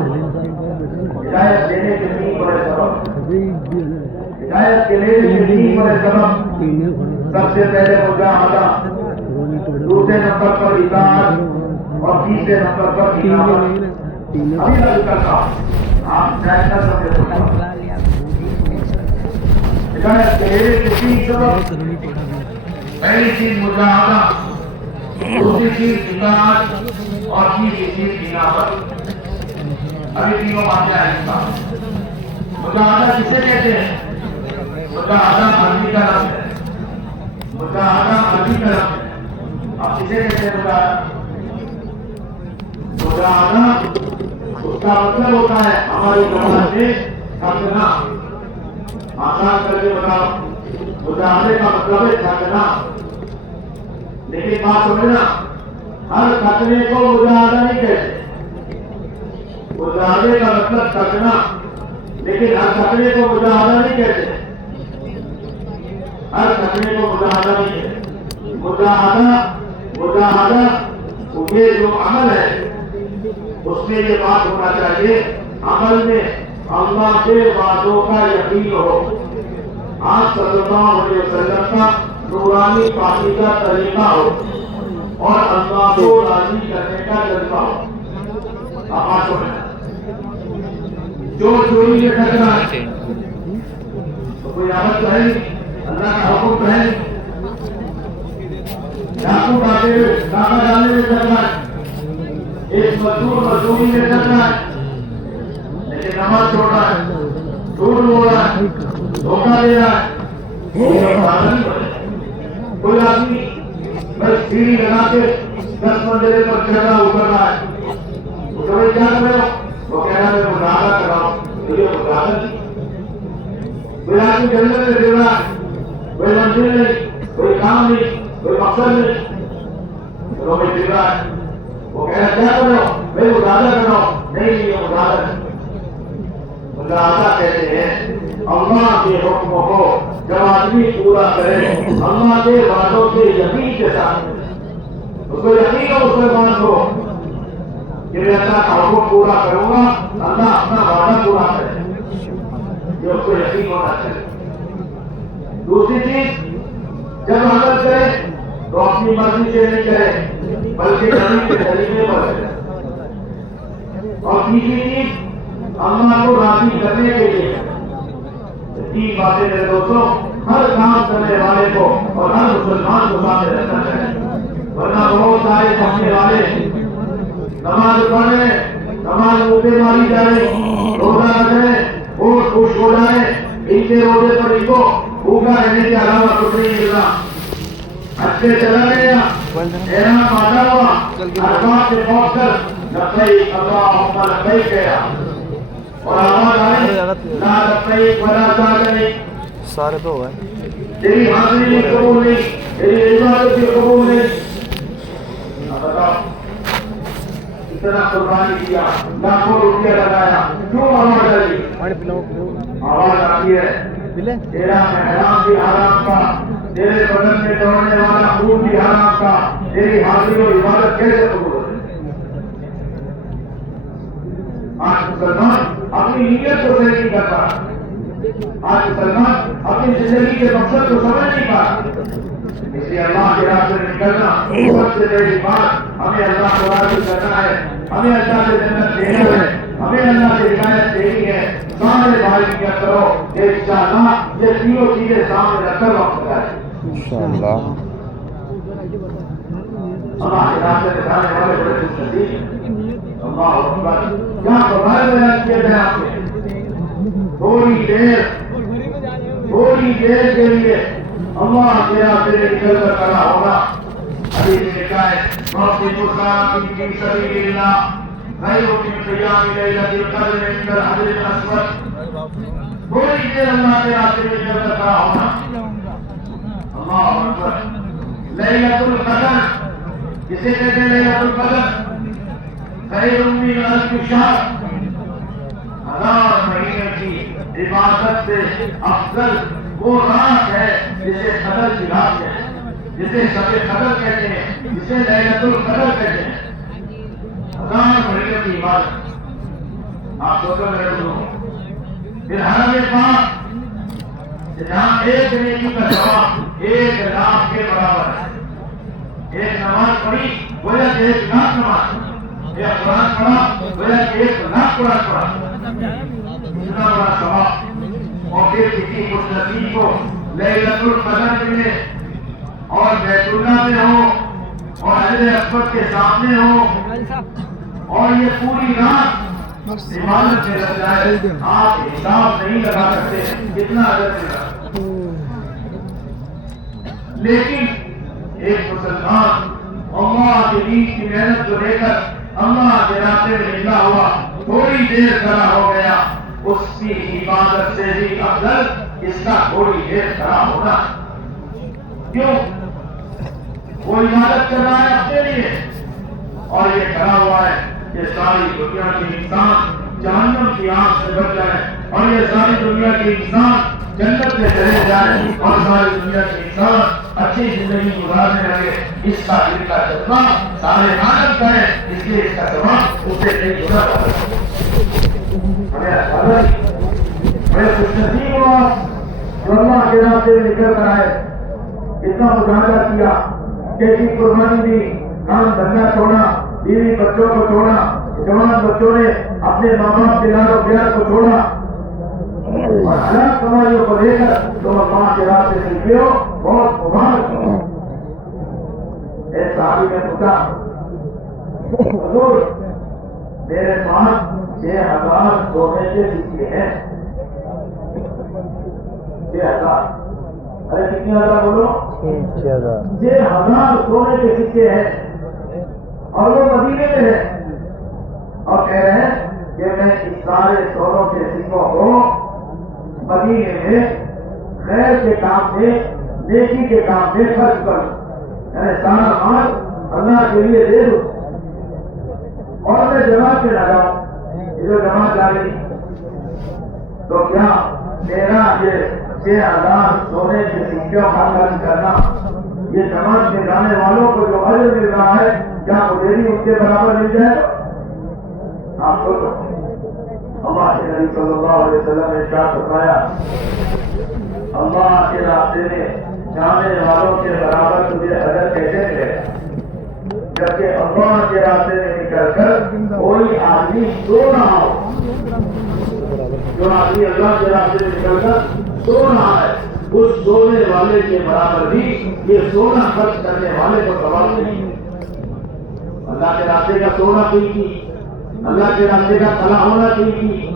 ہدایت دینے کے 3 بڑے سبب، ہدایت کے لینے کے 3 بڑے سبب. سب سے پہلے مجاہدہ، دوسرے نمبر پر اطاعت، اور تیسرے نمبر پر اتابت. ابھی تک کرتا آپ جائزہ سمجھے ہدایت کے لینے کے 3 سبب. پہلی چیز مجاہدہ، دوسری چیز اطاعت، اور تیسری چیز اتابت. ابھی تینوں باتیں آئیں گا. مجاہدہ کسے کہتے ہیں؟ مجاہدہ عربی کا لفظ ہے. مجاہدہ عربی کا لفظ ہے. آپ کسے کہتے ہیں مجاہدہ؟ مجاہدہ اس کا مطلب ہوتا ہے ہماری زبان سے تھکنا. آسان کر کے بتاؤ، مجاہدے کا مطلب ہے تھکنا. لیکن بات سمجھنا، ہر تھکنے کو مجاہدہ نہیں کہتے. مجاہدے کا مطلب تھکنا، لیکن ہر تھکنے کو مجاہدہ نہیں کہتے. ہر تھکنے کو مجاہدہ نہیں کہتے. مجاہدہ یہ جو عمل ہے اس میں یہ بات ہونا چاہیے، عمل میں اللہ کے وعدوں کا یقین ہو. آپ صلی اللہ علیہ وسلم کا نورانی پاکی کا طریقہ ہو، اور اللہ کو راضی کرنے کا جذبہ ہو. آپ سنیں، جو چوری یہ کرنا ہے تو کوئی عمل تو ہے نہیں، اللہ کا حکم تو ہے نہیں. ڈاکو ڈاکہ ڈالنے میں کرنا ہے، ایک مزدور مزدوری میں کرنا ہے، لیکن نماز چھوڑ رہا ہے، جھوٹ بول رہا ہے، دھوکہ دے رہا ہے. کوئی آدمی بس سیڑھی لگا کے 10 منزلے پر چڑھ رہا اتر رہا ہے، اسے بھائی کیا کر رہے ہو؟ وہ کہہ رہا ہے مجاہدہ کر رہا ہوں. مجھے مجاہدہ نہیں. کوئی آدمی جنگل میں پھر رہا ہے، کوئی منزل نہیں، کوئی کام نہیں، کوئی مقصد نہیں. تو میں فکر ہے وہ کہنا کیا کر رہے ہو میں مجاہدہ کر رہا ہوں نہیں یہ مجاہدہ مجاہدہ کہتے ہیں اللہ کے حکموں کو جب آدمی پورا کرے اللہ کے وعدوں سے یقین کے ساتھ اس کو یقین ہو مسلمان کو کہ میں اللہ کا حکم پورا کروں گا اللہ اپنا وعدہ پورا کرے یہ اس کو یقین ہونا چاہیے دوسری چیز جب عمل کرے تو اپنی مرضی سے نہیں کرے بلکہ نبی کے طریقے پر کرے اور تیسری چیز اللہ کو راضی کرنے کے لیے تین باتیں میرے دوستوں ہر کام کرنے والے کو اور ہر مسلمان کو سامنے رکھنا چاہیے ورنہ بہت سارے پڑھنے والے نماز پڑھے نماز منہ ماری جائے روزہ رکھے اور خوش ہو جائے ان کے روزے پر ان کو بھوکا رہنے کے علاوہ کچھ نہیں ملنا اچھے چلا گیا احرام باندھا ہوا ارباب سے پہنچ کر لبیک اللہم لبیک گیا اور آواز آئی لا لبیک ولا سعدیک سارے تو ہوئے تیری حاضری بھی قبول نہیں تیری عبادت بھی قبول نہیں بتاؤ اتنا قربانی کیا لاکھوں روپیہ لگایا کیوں آواز آئی آواز آتی ہے تیرا محرام بھی حرام کا تیرے بدن میں دوڑنے والا خون بھی حرام کا تیری حاضری اور عبادت کیسے قبول ہو آج مسلمان اپنی نیت کو صحیح نہیں کرتا آج مسلمان اپنی زندگی کے مقصد کو سمجھ نہیں پاتا اس لیے اللہ کے راستے میں نکلنا سب سے بڑی بات ہمیں اللہ کو راضی کرنا ہے ہمیں اللہ سے جنت دینا ہے ہمیں اللہ سے ہدایت دینی ہے سامنے بھائی کیا کرو انشاءاللہ یہ تینوں چیزیں سامنے رکھ کر وقت لگائے انشاءاللہ اللہ کے راستے میں جانے والے بڑے خوش نصیب اللہ اکبر کیا فضائل بیان کیے گئے آپ نے تھوڑی دیر کے لیے اللہ کے راستے میں نکل کر کھڑا ہوگا حدیث میں لکھا ہے موت مسلم کی سبیل اللہ غیر من قیام لیلۃ القدر عند الحجر الاسود تھوڑی دیر اللہ کے راستے میں نکل کر کھڑا ہونا اللہ اکبر لیلۃ القدر کسے کہتے ہیں لیلۃ القدر خیر من الف شہر 1000 مہینے کی عبادت سے افضل وہ رات ہے جسے قدر کی رات ہے جسے شب قدر کہتے ہیں جسے لیلۃ القدر کہتے ہیں 1000 مہینے کی عبادت آپ سوچو میرے دوستوں پھر حرم پاک جہاں ایک نیکی کا ثواب 1 لاکھ کے برابر ہے ایک نماز پڑھی گویا کہ 1 لاکھ نماز ایک قرآن پڑھا گویا کہ 1 لاکھ قرآن پڑھا اتنا بڑا ثواب اور پھر کسی خوش نصیب کو لیلۃ القدر ملے اور بیت اللہ میں ہو اور حجر اسود کے سامنے ہو اور یہ پوری رات عبادت میں لگ جائے آپ حساب نہیں لگا سکتے کتنا اجر ملا لیکن ایک مسلمان اللہ کے دین کی محنت کو لے کر اللہ کے راستے میں نکلا ہوا تھوڑی دیر کھڑا ہو گیا اس کی عبادت سے بھی افضل اس کا تھوڑی دیر کھڑا ہونا کیوں وہ عبادت کر رہا ہے اپنے لیے اور یہ کھڑا ہوا ہے کہ ساری دنیا کے انسان جہنم کی آنکھ سے بچ جائے اور یہ ساری دنیا کے انسان جنت میں چلے جائے اور ساری دنیا کے انسان اچھی زندگی گزارنے لگے اس کا دل کا جذبہ سارے عالم کرے اس لیے اس کا ثواب اس سے نہیں گزرا میں خوش نصیب ہوا جو اللہ کے راستے میں نکل کر آئے اتنا مجاہدہ کیا کیسی قربانی دی کام دھندا چھوڑا بیوی بچوں کو چھوڑا جوان بچوں نے اپنے ماں باپ کے لال و پیار کو چھوڑا اور حلال کمائیوں کو لے کر تم اللہ کے راستے سے نکلے ہو بہت مبارک ہو ایک صحابی نے پوچھا حضور میرے پاس 6000 سونے کے سکے ہیں 6000 ارے کتنے ہزار بولو 6000 سونے کے سکے ہیں اور وہ مدینے میں ہے اور کہہ رہے ہیں کہ میں اس سارے سونوں کے سکوں کو مدینے میں خیر کے کام میں نیکی کے کام میں خرچ کروں یعنی سارا مال اللہ کے لیے دے دوں اور میں جماعت میں لگاؤں. یہ جو جماعت آ گئی تو کیا میرا یہ 6,000 سونے کی سکیوں کا خرچ کرنا یہ جماعت میں جانے والوں کو جو اجر مل رہا ہے کیا مجھے بھی اس کے برابر مل جائے گا؟ آپ سوچو. اللہ کے نبی صلی اللہ علیہ وسلم نے ارشاد فرمایا اللہ کے راستے میں جانے والوں کے برابر تجھے اجر کیسے ملے گا جبکہ اللہ کے راستے میں نکل کر کوئی آدمی سو رہا ہو. جو آدمی اللہ کے راستے میں نکل کر سو رہا ہے اس سونے والے کے برابر بھی یہ سونا خرچ کرنے والے کو ثواب نہیں ہے. اللہ کے راستے کا سونا قیمتی, اللہ کے راستے کا کھڑا ہونا قیمتی,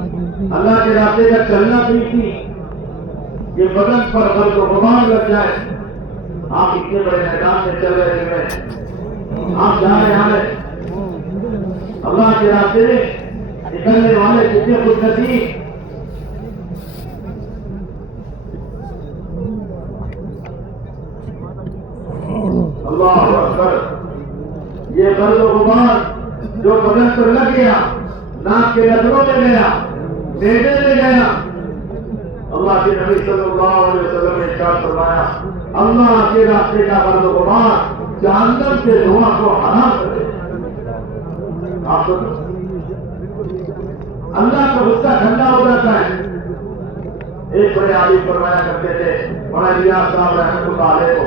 اللہ کے راستے کا چلنا قیمتی. یہ بدن پر غرض و غبار لگ جائے. آپ اتنے بڑے میدان میں چل رہے ہیں, آپ جا رہے ہیں اللہ کے راستے میں نکلنے والے کتنے خوش نصیب. اللہ اکبر. یہ غرض و غبار جو بدن پر لگ گیا, ناک کے نظروں میں گیا, بیٹے میں گیا. اللہ کے نبی صلی اللہ علیہ وسلم نے ارشاد فرمایا اللہ کے راستے کا غرض و غبار جہنم کے دھواں کو حرام کرے. آپ سوچو اللہ کا غصہ ٹھنڈا ہو جاتا ہے. ایک بڑے عالم فرمایا کرتے تھے مولانا الیاس صاحب رحمۃ اللہ علیہ کو,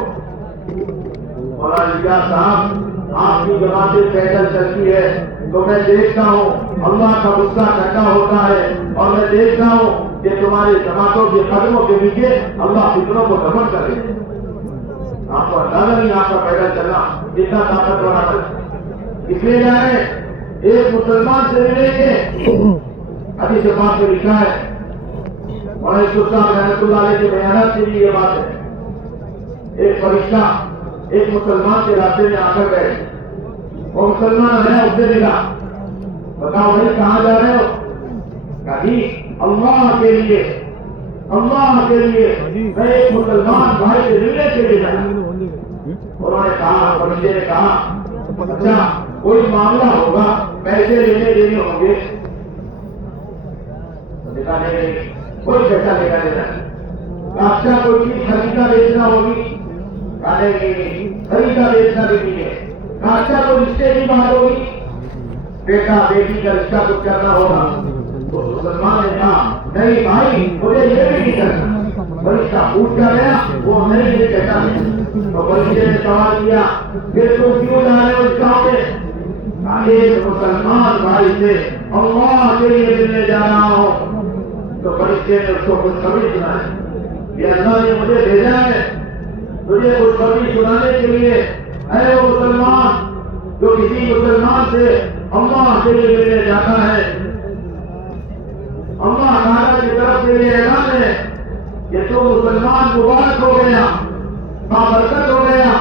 مولانا الیاس صاحب آپ کی جماعتیں پیدل چلتی ہے تو میں دیکھتا ہوں اللہ کا غصہ ٹھنڈا ہوتا ہے اور میں دیکھتا ہوں کہ تمہاری جماعتوں کے قدموں کے نیچے اللہ فکروں کو دفن کرے. آپ کو اندازہ نہیں آپ کا پیدل چلنا کتنا طاقت والا ہے. اس لیے جائے ایک مسلمان سے ملیں گے. حدیث پاک میں لکھا ہے اور یوسف صاحب رحمۃ اللہ علیہ کے بیانات سے بھی یہ بات ہے. ایک فرشتہ ایک مسلمان کے راستے میں آ کر گئے, وہ مسلمان ہے, اس سے ملا, بتاؤ بھائی کہاں جا رہے ہو؟ کہا اللہ کے لیے, اللہ کے لیے میں ایک مسلمان بھائی سے ملنے کے لیے جانا. انہوں نے کہا, فرشتے نے کہا اچھا کوئی معاملہ ہوگا, پیسے لینے دینے ہوں گے؟ نہیں, کوئی پیسہ لینا دینا. اچھا کوئی چیز خریدنا بیچنا ہوگی؟ خریدا بیچنا بھی نہیں ہے. اچھا کوئی رشتے کی بات ہوگی, بیٹا بیٹی کا رشتہ کچھ کرنا ہوگا؟ تو مسلمان نے کہا نہیں بھائی مجھے یہ بھی نہیں کرنا. فرشتہ پوچھ کر گیا, وہ نہیں یہ کہتا ہے. تو فرشتے نے سوال کیا پھر تم کیوں جا رہے ہو اس گاؤں میں؟ ایک مسلمان بھائی سے اللہ کے لیے ملنے جا رہا ہوں. تو فرشتے نے اس کو خوشخبری سنائی کہ اللہ نے مجھے بھیجا ہے تجھے خوشخبری سنانے کے لیے. اے وہ مسلمان جو کسی مسلمان سے اللہ کے لیے ملنے جاتا ہے, اللہ تعالیٰ کی طرف سے یہ اعلان ہے کہ تو مسلمان مبارک ہو گیا, بابرکت ہو گیا,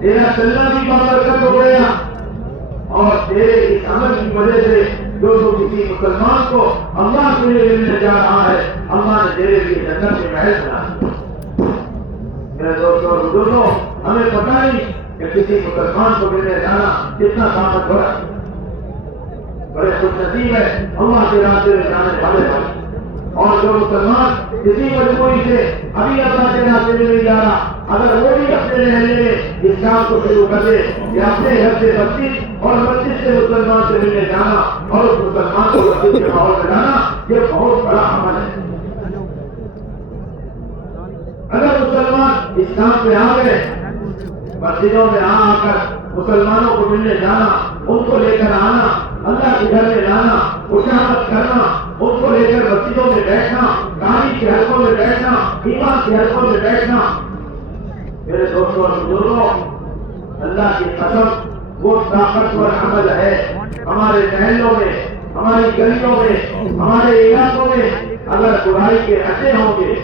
تیرا چلنا بھی بابرکت ہو گیا, اور تیرے اس عمل کی وجہ سے جو تو کسی مسلمان کو اللہ کے لیے ملنے جا رہا ہے اللہ نے تیرے لیے جنت میں محل بنایا. میرے دوستوں اور بزرگوں, ہمیں پتہ نہیں کہ کسی مسلمان کو ملنے جانا کتنا طاقت بڑا, بڑے خوش نصیب ہے اللہ کے راستے میں جانے والے بھائی. اور جو مسلمان کسی مجبوری سے ابھی اللہ کے راستے میں نہیں جا رہا, اگر وہ بھی اپنے رہنے میں اس کام کو شروع کر دے کہ اپنے گھر سے مسجد اور مسجد سے مسلمان سے ملنے جانا اور اس مسلمان کو مسجد کے ماحول میں جانا, یہ بہت بڑا عمل ہے. اگر مسلمان اس کام پہ آ گئے, مسجدوں میں آ کر مسلمانوں کو ملنے جانا, ان کو لے کر آنا, اللہ کے گھر میں لانا, خوشامد کرنا, ان کو لے کر مسجدوں میں بیٹھنا, کہانی کے حلقوں میں بیٹھنا, ایمان کے حلقوں میں بیٹھنا. میرے دوستوں اور بزرگوں, اللہ کی قسم وہ طاقتور عمل ہے. ہمارے محلوں میں, ہماری گلیوں میں, ہمارے علاقوں میں اگر برائی کے اڈے ہوں گے,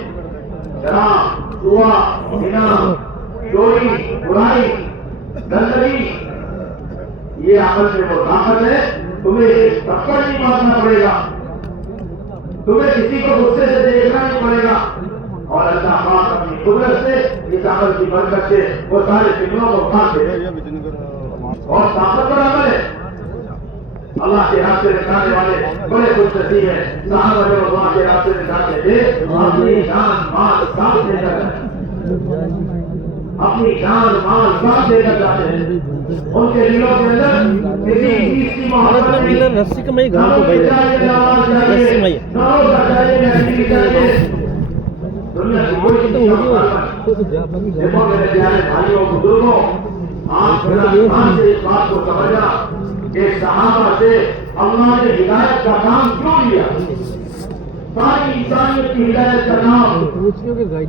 شراب, جوا, زنا, چوری, برائی, گندگی, یہ عمل میں وہ طاقت ہے. تمہیں ایک تھپڑ نہیں مارنا پڑے گا, تمہیں کسی کو غصے سے دیکھنا نہیں پڑے گا, اور اللہ پاک اپنی قدرت سے اس عمل کی برکت سے وہ سارے فکروں کو کھا دے اور طاقت کے راستے دکھانے والے بڑے خوش نصیب ہیں. صحابہ جب اللہ کے راستے دکھاتے تھے اپنی جان مال ساتھ لے کر اپنی جان مال ساتھ لے کر جاتے ہیں. ان کے دلوں کے اندر کسی چیز کی محبت نہیں. رسی کا میں گھر کو بھائی رسی میں دنیا کی کوئی چیز دیکھو میرے پیارے بھائیوں بزرگوں, آپ بڑا ایمان سے اس بات کو سمجھا کہ صحابہ سے اللہ نے ہدایت کا کام کیوں لیا. ساری انسانیت کی ہدایت کا نام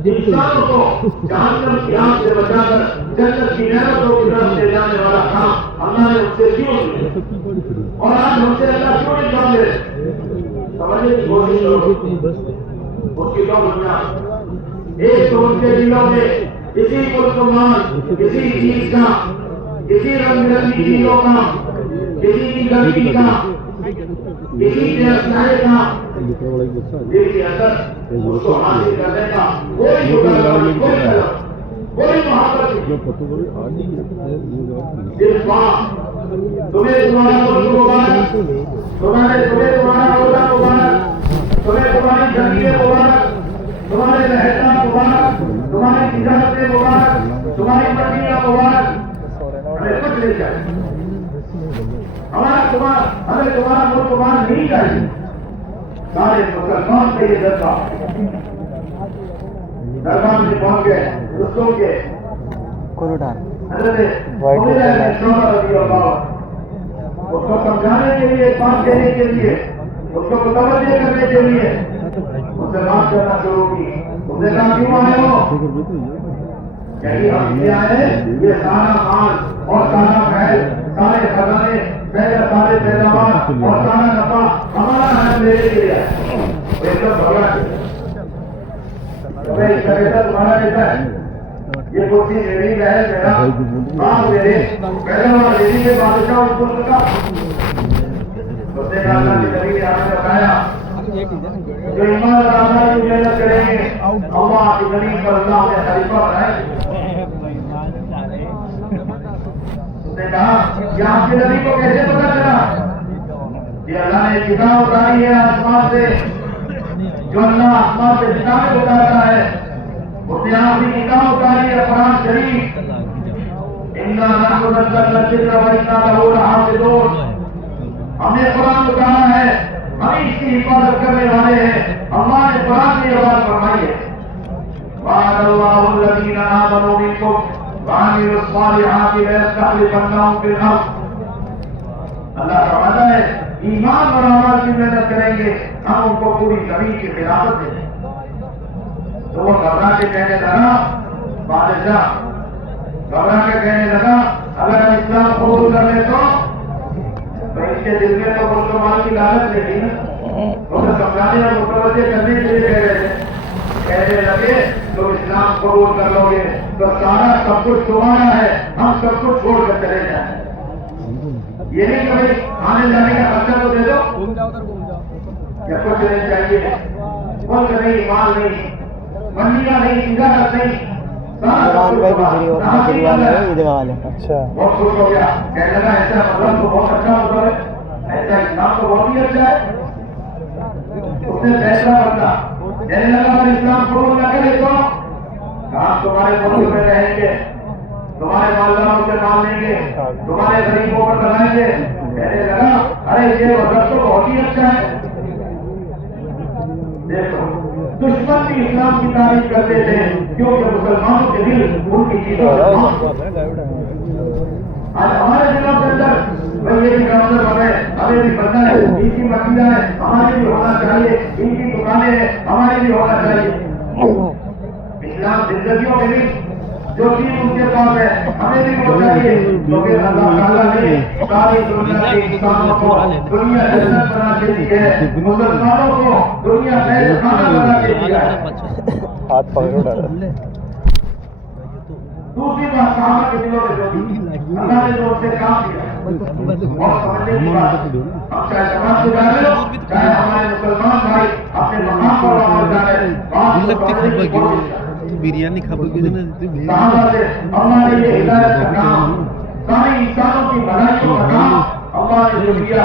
انسانوں کو جہنم کی آگ سے بچا کر جنت کی نعمتوں کی طرف لے جانے والا کام اللہ نے ان سے کیوں لیا, اور آج ہم سے اللہ کیوں نہیں کام لے. سمجھنے کی کوشش کرو اس کی دو بنیاد. ایک تو ان کے دلوں میں کسی مسلمان کسی چیز کا کسی رنگ برنگی چیزوں کا کسی کی گندگی کا کسی کے اسلحے کا دل کے اندر اس کو حاصل کرنے کا کوئی کوئی طلب کوئی محبت نہیں. تمہیں تمہارا ملک مبارک, تمہیں تمہارا روزہ مبارک, تمہیں تمہاری جنگیں مبارک, تمہارے لہجہ مبارک, تمہاری تجارتیں مبارک, تمہاری منڈیاں مبارک. ہمیں کچھ نہیں چاہیے, ہمیں تمہارا ملک مبارک نہیں چاہیے. سارے مسلمان کے یہ دربار میں پہنچ گئے دوستوں کے حضرت اس کو سمجھانے کے لیے, بات کہنے کے لیے, اس کو متوجہ کرنے کے لیے اس سے بات کرنا شروع کی. اس نے کہا کیوں آئے ہو؟ یہی ہم یہ آئے یہ سارا مال اور سارا محل سارے خزانے سارے پیداوار اور سارا نفع ہمارا ہے لینے کے لیے. ایک دم بھگڑا تمہارا کہتا ہے یہ کرسی میری ہے میرا باپ میرے پیداوار میری ہے بادشاہ اس ملک کا. اس نے کہا اللہ کی نبی نے ہمیں بتایا جو ایمان لانا کی محنت کریں گے اللہ کی نبی پر اللہ نے خلیفہ بنائے. اس نے کہا کہ آپ کے نبی کو کیسے پتا چلا کہ اللہ نے کتاب اتاری ہے آسمان سے, جو اللہ آسمان سے کتابیں اتارتا ہے اس نے آپ کی کتاب اتاری ہے قرآن شریف. اِنَّا نَحْنُ نَزَّلْنَا الذِّكْرَ وَإِنَّا لَهُ لَحَافِظُونَ. ہم نے قرآن اتارا ہے, ہم اس کی حفاظت کرنے والے ہیں. اللہ نے قرآن کی آواز فرمائی ہے وَعَدَ اللَّهُ الَّذِينَ آمَنُوا مِنكُمْ وَعَمِلُوا الصَّالِحَاتِ لَيَسْتَخْلِفَنَّهُمْ فِي الْأَرْضِ. اللہ کا وعدہ ہے ایمان اور اعمال کی محنت کریں گے, ہم ان کو پوری زمین کی خلافت دیں گے. تو وہ گھبرا کے کہنے لگا, بادشاہ گھبرا کے کہنے لگا اگر ہم اسلام قبول کر لیں تو اس کے دل میں تو مسلمان کی لالچ نہیں نا. اسے سمجھانے اور متوجہ کرنے کے لیے کہہ رہے تھے. کہنے لگے تم اسلام قبول کر لو گے تو سارا سب کچھ تمہارا ہے, ہم سب کچھ چھوڑ کر چلے جائیں. یہ نہیں کہ بھائی آنے جانے کا خرچہ تو دے دو, یا کچھ نہیں چاہیے, ملک نہیں, مال نہیں, منڈیاں نہیں, تجارت نہیں, اچھا بہت خوش ہو گیا. کہنے لگا ایسا مطلب تو بہت اچھا مطلب ہے, ایسا اسلام تو بہت ہی اچھا ہے. اس نے فیصلہ بدلا. کہنے لگا اگر اسلام قبول نہ کرے تو ہم تمہارے ملک میں رہیں گے, تمہارے مالداروں سے مال لیں گے, تمہارے غریبوں پر بنائیں گے. کہنے لگا ارے یہ مذہب تو بہت ہی اچھا ہے. دیکھو دشمن بھی اسلام کی تعریف کرتے تھے کیونکہ مسلمانوں کے دل ان کی چیزوں آج ہمارے دلوں کے اندر یہ بھی کاؤنٹر ہمیں بھی بننا ہے, ان کی مکیاں ہے ہماری بھی ہونا چاہیے, ان کی دکانیں ہیں ہماری بھی ہونا چاہیے. اسلام زندگیوں میں بھی جو چیز ان کے پاس ہے ہمیں بھی وہ چاہیے, کیونکہ اللہ تعالیٰ نے ساری دنیا کے انسانوں کو دنیا جنت بنا کے دی ہے, مسلمانوں کو دنیا خیر خانہ بنا کے دیا ہے. ہاتھ پکڑو ڈالا. دوسری بات صحابہ کے دلوں میں جو تھی اللہ نے جو ان سے کام کیا اور سمجھنے کی بات, ہم چاہے سماج سے جا رہے ہو چاہے ہمارے مسلمان بھائی اپنے مقام پر واپس جا رہے ہیں, بریانی کھاؤ گے صحابہ سے اللہ نے یہ ہدایت کا کام, سارے انسانوں کی بھلائی کا کام اللہ نے جو کیا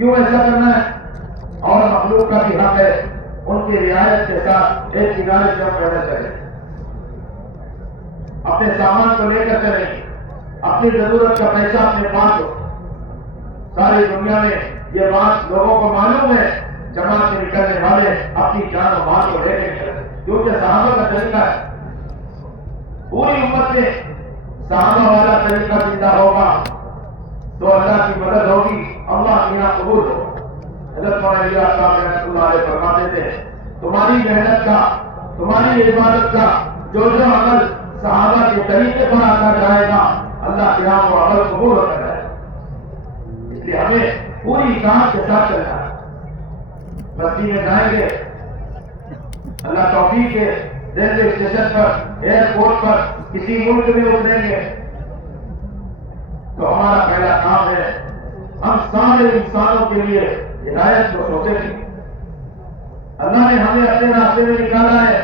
کیوں ایسا کرنا ہے؟ اور مخلوق کا بھی حق ہے ان کی رعایت کے ساتھ ایک کنارے سے ہم رہنا چاہیے، اپنے سامان کو لے کر چلیں، اپنی ضرورت کا پیسہ اپنے پاس ہو۔ ساری دنیا میں یہ بات لوگوں کو معلوم ہے، جماعت سے نکلنے والے اپنی جان و مال کو لے کے چلے، کیونکہ صحابہ کا طریقہ ہے۔ پوری امت میں صحابہ والا طریقہ زندہ ہوگا تو اللہ کی مدد ہوگی، اللہ کے یہاں قبول ہوگا۔ حضرت مولانا الیاس صاحب رحمۃ اللہ علیہ فرماتے تھے تمہاری محنت کا، تمہاری عبادت کا جو عمل صحابہ کے طریقے پر آتا جائے گا اللہ کے یہاں وہ عمل قبول ہوتا جائے گا۔ اس لیے ہمیں پوری اطاعت کے ساتھ چلنا ہے۔ بستی میں جائیں گے، اللہ توفیق کے ریلوے اسٹیشن پر، ایئرپورٹ پر، کسی ملک میں اتریں گے تو ہمارا پہلا کام ہے ہم سارے انسانوں کے لیے ہدایت کو سوچیں گے۔ اللہ نے ہمیں اپنے راستے میں نکالا ہے،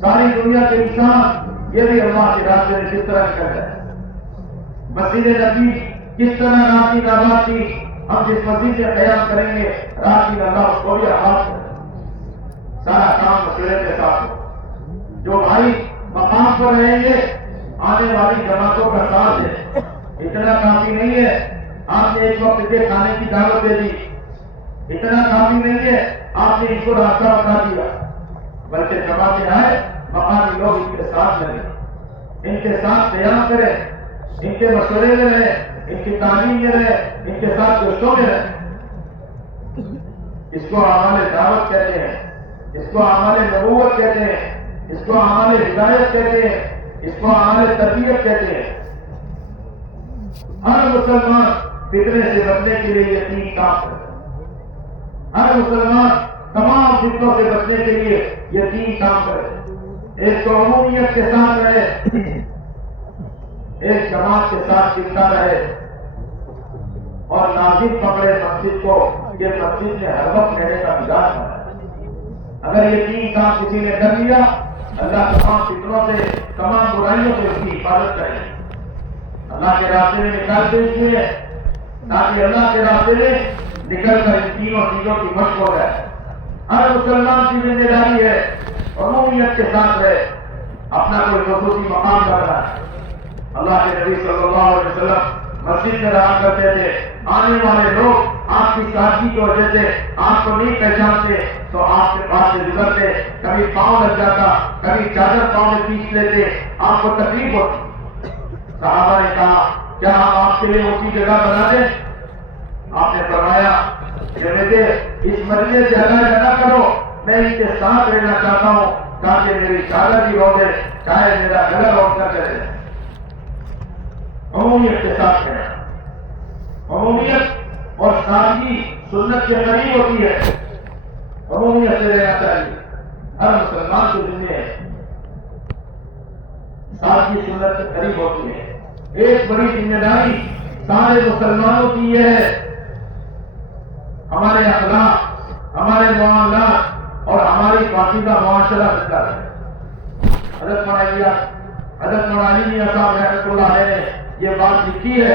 ساری دنیا کے انسان یہ بھی اللہ کے راستے میں کس طرح نکل جائے۔ مسجد نبی کس طرح رات کی آباد تھی، ہم جس مسجد میں قیام کریں گے رات کی اللہ اس کو بھی آباد کرے۔ سارا کام مسئلے کے ساتھ ہو۔ جو بھائی مقام پر رہیں گے آنے والی جماعتوں کا ساتھ ہے۔ اتنا کافی نہیں ہے آپ نے ایک وقت کے کھانے کی دعوت دے دی، اتنا کافی نہیں ہے آپ نے ان کو راستہ بتا دیا، بلکہ جماعتیں آئے مقامی لوگ ان کے ساتھ لگے، ان کے ساتھ قیام کریں، ان کے مشورے میں رہے، ان کی تعلیم میں رہے، ان کے ساتھ جوشوں میں رہے۔ اس کو اعمال دعوت کہتے ہیں، اس کو اعمال نبوت کہتے ہیں، اس کو اعمال ہدایت کہتے ہیں، اس کو اعمال تربیت کہتے ہیں۔ ہر مسلمان فتنے سے بچنے کے لیے یہ تین کام کرے، ہر مسلمان تمام فتنوں سے بچنے کے لیے یہ تین کام کرے۔ ایک تو عمومیت کے ساتھ رہے، ایک جماعت کے ساتھ چلتا رہے، اور ناظم پکڑے مسجد کو کہ مسجد میں ہر وقت رہنے کا مزاج ہے۔ اگر یہ تین کام کسی نے کر لیا اللہ تمام فتنوں سے، تمام برائیوں سے اس کی حفاظت کرے، اللہ کے راستے میں نکالتے اس لیے تاکہ اللہ کے راستے میں نکل کر ان تینوں چیزوں کی مشق ہو جائے۔ ہر مسلمان کی ذمہ داری ہے عمومیت کے ساتھ رہے، اپنا کوئی خصوصی مقام کر رہا ہے۔ اللہ کے نبی صلی اللہ علیہ وسلم مسجد میں رہا کرتے تھے، آنے والے لوگ آپ کی سادگی کی وجہ سے آپ کو نہیں پہچانتے تو آپ کے پاس سے گزرتے، کبھی پاؤں لگ جاتا، کبھی چادر پاؤں میں کھینچ لیتے، آپ کو تکلیف ہوتی۔ صحابہ نے کہا کیا ہم آپ کے لیے اونچی جگہ بنا دیں؟ آپ نے فرمایا کہ بیٹے اس مجلے سے الگ نہ کرو، میں ان کے ساتھ رہنا چاہتا ہوں تاکہ میری چادر بھی روکے، چاہے میرا گلا روک کر چلے۔ عمومیت کے ساتھ رہنا، عمومیت اور سادگی سنت کے قریب ہوتی ہے، عمومیت سے رہنا چاہیے، ہر مسلمان کے ذمہ ہے، سادگی سنت کے قریب ہوتی ہے۔ ایک بڑی ذمہ داری سارے مسلمانوں کی یہ ہے ہمارے اخلاق، ہمارے معاملات اور ہماری پاکیزہ معاشرہ بہتر ہے۔ حضرت مولانا علی میاں صاحب رحمۃ اللہ علیہ نے یہ بات لکھی ہے،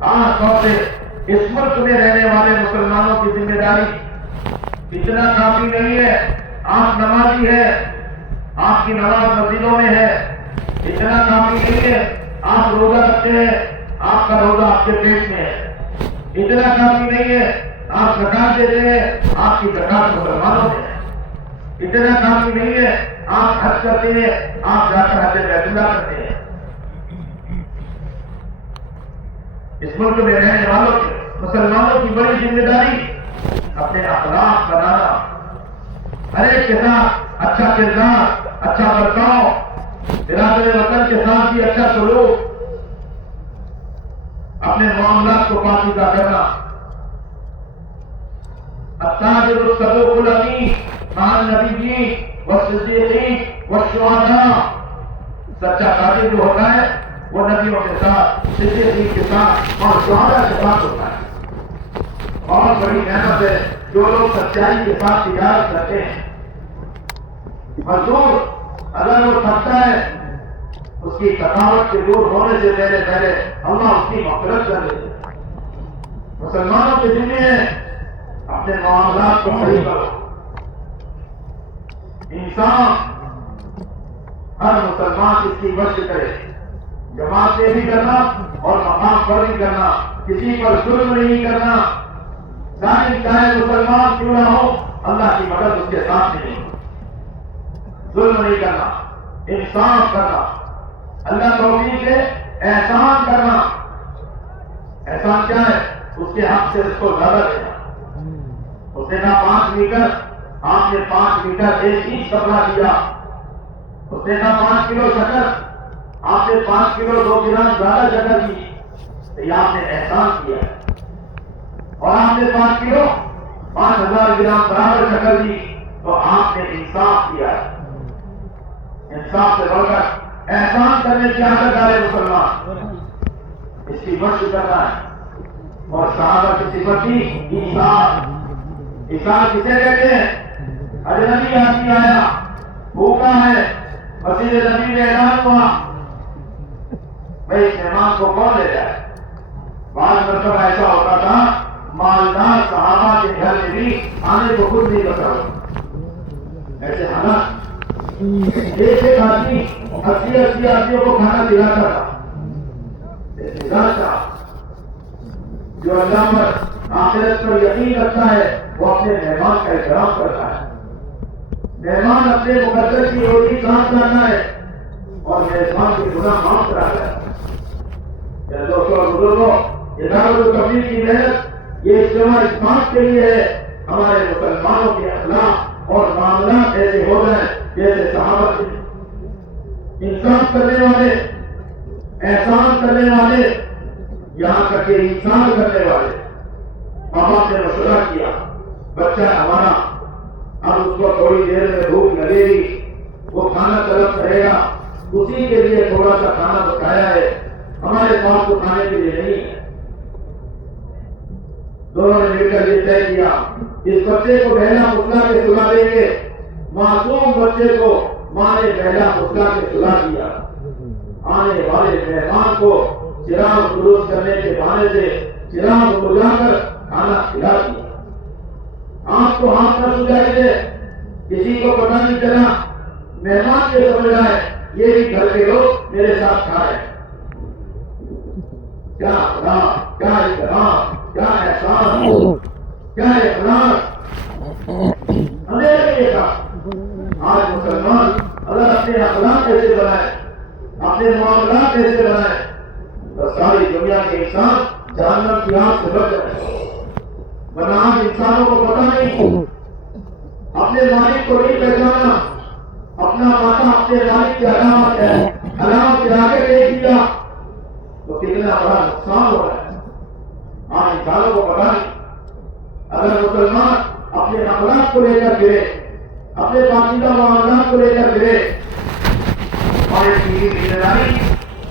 خاص طور سے اس ملک میں رہنے والے مسلمانوں کی ذمہ داری اتنا کافی نہیں ہے آپ نمازی ہیں، آپ کی نماز مسجدوں میں ہے، اتنا کافی نہیں ہے آپ روزہ رکھتے ہیں، آپ کا روزہ آپ کے پیٹ میں ہے، اتنا کافی نہیں ہے آپ زکات دیتے ہیں، آپ کی زکات مسلمانوں میں ہے، اتنا کافی نہیں ہے آپ حج کرتے ہیں، آپ جا کر حج بیت اللہ کرتے ہیں۔ اس ملک میں رہنے والوں کی، مسلمانوں کی بڑی ذمہ داری اپنے اخلاق بنانا، ہر ایک کے ساتھ اچھا کردار، اچھا برتاؤ، برادر وطن کے ساتھ بھی اچھا سلوک، اپنے معاملات کو پاکیزہ کرنا۔ التاجر الصدوق الامین مع النبیین والصدیقین والشہداء، سچا تاجر جو ہوتا ہے وہ نبیوں کے ساتھ، صدیقین کے ساتھ اور شہداء کے ساتھ ہوتا ہے۔ بہت بڑی نعمت ہے جو لوگ سچائی کے ساتھ تجارت کرتے ہیں۔ مزدور اگر وہ تھکتا ہے اس کی تھکاوٹ کے دور ہونے سے پہلے اللہ اس کی مغفرت کر دیتے ہیں۔ مسلمانوں کے ذمہ ہے اپنے معاملات کو صحیح کرو. انصاف ہر مسلمان اس کی مشق کرے, جماعت میں بھی کرنا اور مقام پر بھی کرنا, کسی پر ظلم نہیں کرنا. ظالم چاہے مسلمان کیوں نہ ہو, اللہ کی مدد اس کے ساتھ نہیں. ظلم نہیں کرنا, انصاف کرنا, اللہ توفیق سے احسان کرنا. احسان کیا ہے؟ اس کے حق سے اس کو زیادہ دینا. اس نے کہا 5 میٹر, آپ نے 5 میٹر 1 انچ کپڑا دیا. اس نے کہا 5 کلو شکر, آپ نے 5 کلو 2 گرام زیادہ شکر دی. تو یہ آپ نے احسان کیا ہے. اور آپ نے 5 کلو 5000 گرام برابر شکر دی, تو آپ نے انصاف کیا ہے. انصاف سے بڑھ کر احسان کرنے کی عادت ڈالے مسلمان, اس کی مشق کرنا ہے. اور صحابہ کی صفت تھی ایثار. ایثار کسے کہتے ہیں؟ اجنبی آدمی آیا, بھوکا ہے, مسجد نبی میں اعلان ہوا, بھائی اس مہمان کو کون لے جائے؟ بعض مرتبہ ایسا ہوتا تھا مالدار صحابہ کے گھر میں بھی آنے کو خود نہیں بتا. ایسے حالات, ایک ایک آدمی 80 آدمیوں کو کھانا کھلاتا تھا. جو اللہ پر آخرت پر یقین رکھتا ہے وہ اپنے مہمان کا احترام کرتا ہے. مہمان اپنے مقدر کی روٹی صاف کرنا ہے اور میزبان کے گناہ معاف کراتا ہے. دوستوں اور بزرگوں, یہ دعوت و تبلیغ کی محنت یہ اجتماع اس بات کے لیے ہے ہمارے مسلمانوں کے اخلاق اور معاملات ایسے ہو جائیں جیسے صحابہ کے. انصاف کرنے والے, احسان کرنے والے, یہاں تک کہ انسان کرنے والے. ماں باپ نے مشورہ کیا, بچہ ہمارا, اب اس کو تھوڑی دیر میں بھوک لگے گی, وہ کھانا طلب کرے گا, اسی کے لیے تھوڑا سا کھانا بتایا ہے, ہمارے پاس تو کھانے کے لیے نہیں ہے. دونوں نے مل کر یہ طے کیا اس بچے کو بہلا مسلا کے سلا دیں گے. معصوم بچے کو ماں نے بہلا مسلا کے سلا دیا. آنے والے مہمان کو چراغ درست کرنے کے بہانے سے چراغ بجھا کر کھانا کھلا دیا. آپ کو ہاتھ نہ سجائے تھے, کسی کو پتہ نہیں چلا, مہمان کے سمجھ رہا ہے یہ بھی گھر کے لوگ میرے ساتھ کھائے. کیا خدا, کیا احترام, کیا احسان, کیا اخلاص. اندھیرے کا آج مسلمان اگر اپنے اخلاق کیسے بنائے, اپنے معاملات کیسے بنائے, تو ساری دنیا کے انسان جہنم کی آگ سے بچ جائے. ورنہ آج انسانوں کو پتہ نہیں, اپنے مالک کو نہیں پہچانا, اپنا ماتا اپنے مالک کی علامت ہے, علامت کے آگے دیکھ دیا تو کتنا بڑا نقصان ہو رہا ہے. آج انسانوں کو پتہ نہیں. اگر مسلمان اپنے اخلاق کو لے کر گرے, اپنے پاکیزہ معاملات کو لے کر گرے, ہمارے کی ذمہ داری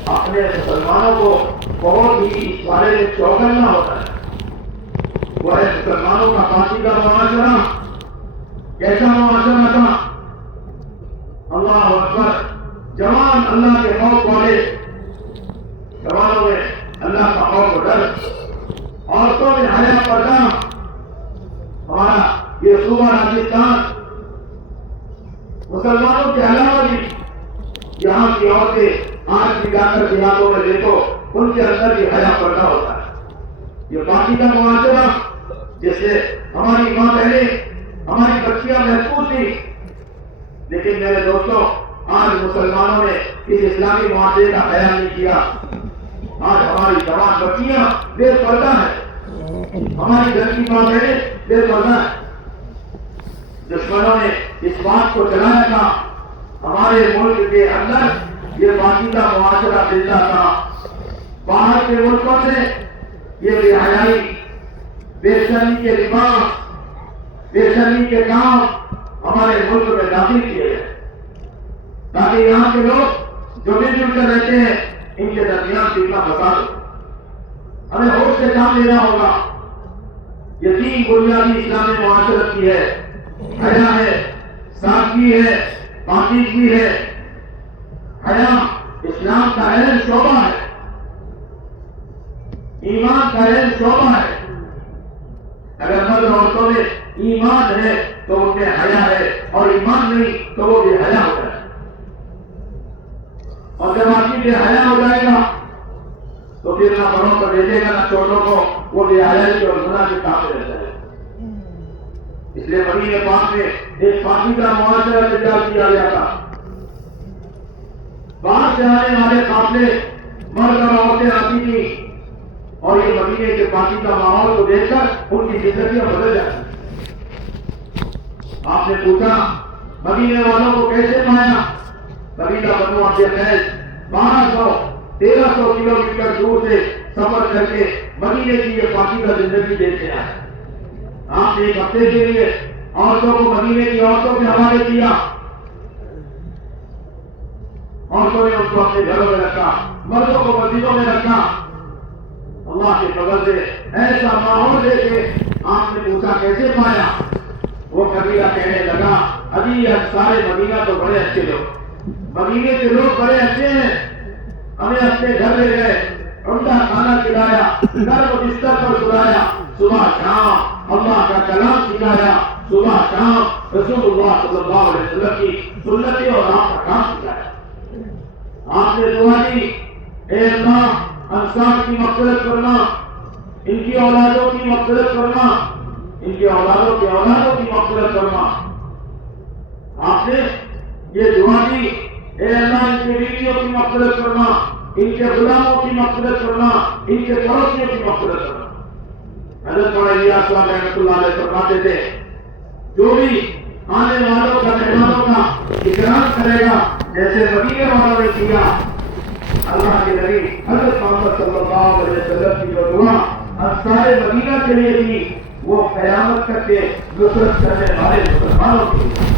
اپنے مسلمانوں کو بہت ہی اس بارے میں چوکنا ہوتا ہے. وہ ہے مسلمانوں کا پاکیزہ معاشرہ. کیسا معاشرہ تھا؟ اللہ اکبر, جوان اللہ کے خوف والے, جوانوں میں اللہ کا خوف و ڈر, عورتوں میں حیا پردہ. ہمارا یہ صوبہ راجستھان مسلمانوں کے علاوہ بھی یہاں کی عورتیں آج بھی جا کر دیہاتوں میں دیکھو, ان کے اندر بھی حیا پردہ ہوتا ہے. یہ باقی کا معاشرہ جس سے ہماری ماں بہنیں, ہماری بچیاں محفوظ تھی, لیکن میرے دوستوں آج مسلمانوں نے اس اسلامی معاشرے کا خیال نہیں کیا. آج ہماری جوان بچیاں بے پردہ ہیں, ہماری گھر کی ماں بہنیں بے پردہ ہیں. دشمنوں نے اس بات کو چلایا تھا ہمارے ملک کے اندر یہ باقیدہ معاشرہ زندہ تھا. باہر کے ملکوں سے یہ بے حیائی, بے شرمی کے لباس, بے شرمی کے کام ہمارے ملک میں داخل کیے گئے تاکہ یہاں کے لوگ جو مل جل کر رہتے ہیں ان کے درمیان کتنا فساد ہو. ہمیں ہوش سے کام لینا ہوگا. یہ 3 بنیادی اسلامی معاشرت کی ہے, حیا ہے, سادگی ہے, پاکیزگی ہے. حیا اسلام کا اہم شعبہ ہے, ایمان کا اہم شعبہ ہے. مرد عورتوں میں ایمان ہے تو ان میں حیا ہے، اور ایمان نہیں تو وہ بے حیا ہو جائے. اور جب آدمی بے حیا ہو جائے گا تو پھر نہ بڑوں کو بھیجے گا نہ چھوٹوں کو، وہ بے حیائی اور گناہ کے کام میں رہتا ہے. اس لیے مدینے پاک میں ایک پاکی کا معاشرہ تیار کیا گیا تھا. باہر سے آنے والے قافلے مرد اور عورتیں آتی تھی، اور یہ مدینے کے پاکی کا ماحول کو دیکھ کر ان کی زندگیاں بدل جاتی. آپ نے پوچھا مدینے والوں کو کیسے پایا؟ قبیلہ بنو عبد القیس 1200-1300 کلومیٹر دور سے سفر کر کے مدینے کی یہ پاکی کا زندگی دیکھتے آئے. آپ نے ایک ہفتے کے لیے عورتوں کو مدینے کی عورتوں کے حوالے کیا. عورتوں نے ان کو اپنے گھروں میں رکھا، مردوں کو مسجدوں میں رکھا. اللہ کے فضل سے ایسا ماحول دیکھے آپ نے پوچھا کیسے پایا؟ وہ قبیلہ کہنے لگا ابھی سارے مدینہ تو بڑے اچھے لوگ، مدینے کے لوگ بڑے اچھے ہیں، ہمیں اپنے گھر لے گئے، عمدہ کھانا کھلایا، نرم بستر پر سلایا، صبح شام اللہ کا کلام سکھایا، صبح شام رسول اللہ صلی اللہ علیہ وسلم کی سنتیں اور آپ کا کام سکھایا. آپ نے دعا دی اے اللہ انصار کی مغفرت فرما، ان کی اولادوں کی مغفرت فرما، ان کی اولادوں کے اولادوں کی مغفرت فرما. آپ نے یہ دعا دی اے اللہ ان کی بیویوں کی مغفرت فرما، ان کے غلاموں کی مغفرت فرما، ان کے پڑوسیوں کی مغفرت فرما. حضرت الیاس صاحب رحمۃ اللہ علیہ فرماتے تھے جو بھی آنے والوں کا مہمانوں کا اکرام کرے گا جیسے مدینے والوں نے کیا، اللہ کے نبی حضرت محمد صلی اللہ علیہ وسلم کی جو دعا انصار مدینہ کے لیے تھی وہ قیامت تک کے نصرت کرنے والے مسلمانوں کے لیے.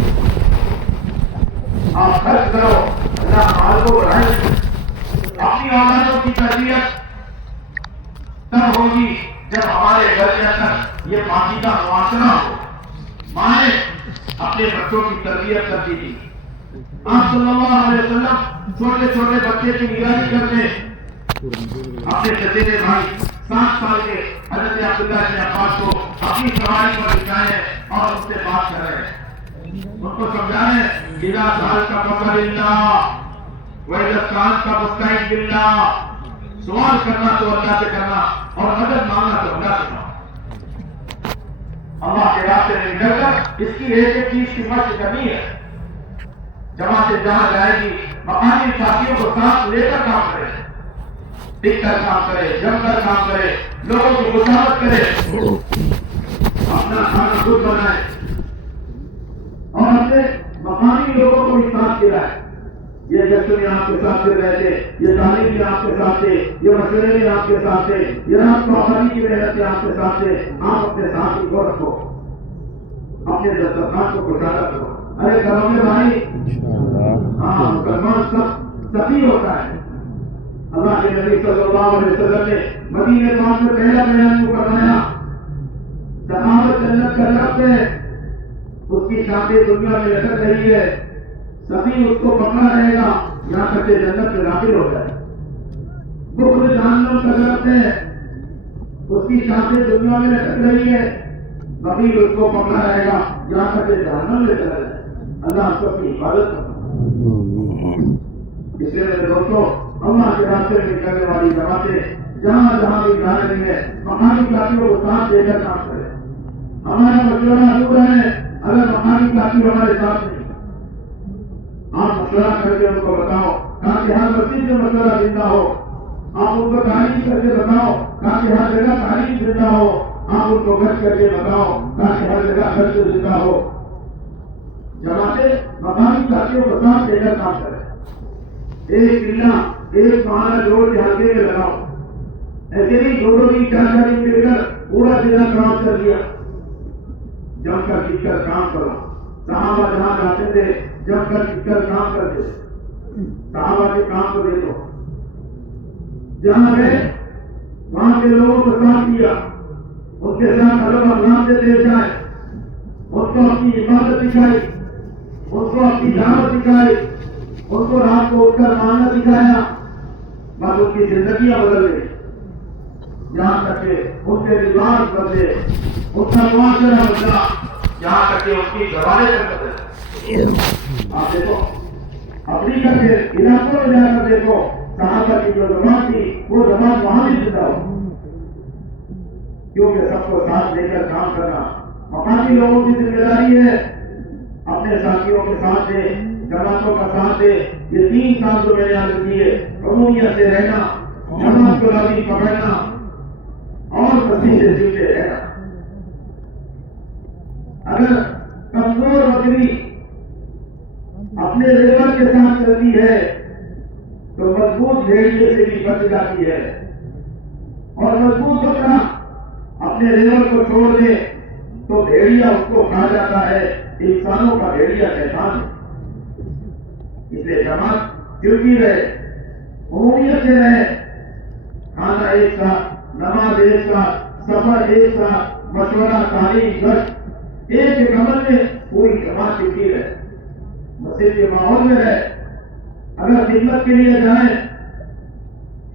آپ خرچ کرو، اللہ مال کو بڑھائے. اپنی اولادوں کی تربیت تب ہوگی جب ہمارے گھر کے اندر یہ پاکی کا معاشرہ ہو. مائیں اپنے بچوں کی تربیت کرتی تھی. آپ صلی اللہ علیہ وسلم چھوٹے چھوٹے بچے کی نگرانی کرتے. اپنے چچیرے بھائی 7 سال کے حضرت عبداللہ بن عباس کو اپنی سواری پر بٹھائے اور اس سے بات کر رہے ہیں، ان کو سمجھائے اذا سألت فاسأل اللہ وإذا استعنت فاستعن باللہ. سوال کرنا تو اللہ سے کرنا اور مدد مانگنا تو اللہ سے مانگنا. اللہ کے راستے میں نکل کر اس کی ایک ایک چیز کی مشق کرنی ہے. جماعت جہاں جائے گی مقامی ساتھیوں کو ساتھ لے کر کام کرے، ٹک کر کام کرے، جم کر کام کرے، لوگوں کی مشاورت کرے، اپنا کھانا خود بنائے اور اپنے مقامی لوگوں کو بھی ساتھ دلائے. یہ جشن آپ کے ساتھ چل رہے تھے، یہ تعلیم بھی آپ کے ساتھ تھے، یہ مشورے بھی آپ کے ساتھ تھے، یہ رات کو آبادی کی محنت آپ کے ساتھ تھے. آپ اپنے ساتھ کو رکھو، اپنے دسترخوان کو گزارا کرو. ارے گھروں میں بھائی ہاں مسلمان سب سخی ہوتا ہے. اللہ کے نبی صلی اللہ علیہ وسلم نے مدینے پاک میں پہلا بیان کو فرمایا صحابہ جنت کا درخت ہے، اس کی شاخیں دنیا میں لٹک رہی ہے، سبھی اس کو پکڑا رہے گا یہاں تک کہ جنت میں داخل ہو جائے. بخل جہنم کا درخت ہے، اس کی شاخیں دنیا میں لٹک رہی ہے، بخیل اس کو پکڑا رہے گا یہاں تک کہ جہنم میں چلا جائے. اللہ سب کی حفاظت کرے. اس لیے میرے دوستوں اللہ کے راستے میں نکلنے والی جماعتیں جہاں جہاں بھی جا رہی ہے مقامی ساتھیوں کو ساتھ لے کر کام کرے. ہمارا مشورہ ضرور ہے اگر مقامی ساتھی ہمارے ساتھ نہیں، آپ مشورہ کر کے ان کو بتاؤ تاکہ ہر مسجد میں مشورہ زندہ ہو. آپ ان کو تعلیم کر کے بتاؤ تاکہ ہر جگہ تعلیم زندہ ہو. آپ ان کو گھر کر کے بتاؤ تاکہ ہر جگہ گھر سے زندہ ہو. جماعتیں مقامی ساتھیوں کو ساتھ لے کر کام کریں. ایک قلعہ ایک پہاڑا جوڑ کے ہلکے میں لگاؤ. ایسے نہیں 2 دن 4 دن مل کر پورا ضلع کام کر لیا. جم کر کس کر کام کرو. صحابہ جہاں جاتے تھے جم کر کس کر کام کرتے. صحابہ کے کام کو دیکھو، جہاں گئے وہاں کے لوگوں کو ساتھ دیا، ان کے ساتھ ادب اخلاق سے پیش آئے، ان کو اپنی عبادت سکھائی، ان کو اپنی دعوت سکھائی، ان کو رات کو اٹھ کر ماننا سکھایا. بس ان کی زندگیاں بدل گئی. جہاں تک کہ ان کے رضوان بدلے، ان کا معاشرہ بدلا، جہاں تک کہ ان کی زبانیں تک بدلے۔ آپ دیکھو افریقہ کے علاقوں میں جا کر دیکھو، صحابہ کی جو زبان تھی وہ زبان وہاں بھی زندہ ہو، کیونکہ سب کو ساتھ لے کر کام کرنا مقامی لوگوں کی ذمہ داری ہے۔ اپنے ساتھیوں کے ساتھ دے، جماعتوں کا ساتھ دے۔ یہ 3 کام جو میں نے عرض کیے، عمومیت سے رہنا، جماعت کو راضی پکڑنا اور مسیح سے جڑتے رہنا۔ اگر کمزور بکری اپنے لیبر کے ساتھ چلتی ہے تو مضبوط بھیڑیے سے بھی بچ جاتی ہے، اور مضبوط بکرا اپنے لیبر کو چھوڑ دے تو بھیڑیا اس کو کھا جاتا ہے۔ انسانوں کا بھیڑیا شیطان ہے، اس لیے جماعت جڑتی رہے، عمومیت سے رہے، کھانا ایک ساتھ، نماز ایک ساتھ، سفر ایک ساتھ، مشورہ، تعلیم، گشت ایک عمل میں پوری جماعت جڑتی رہے، مسجد کے ماحول میں رہے۔ اگر خدمت کے لیے جائیں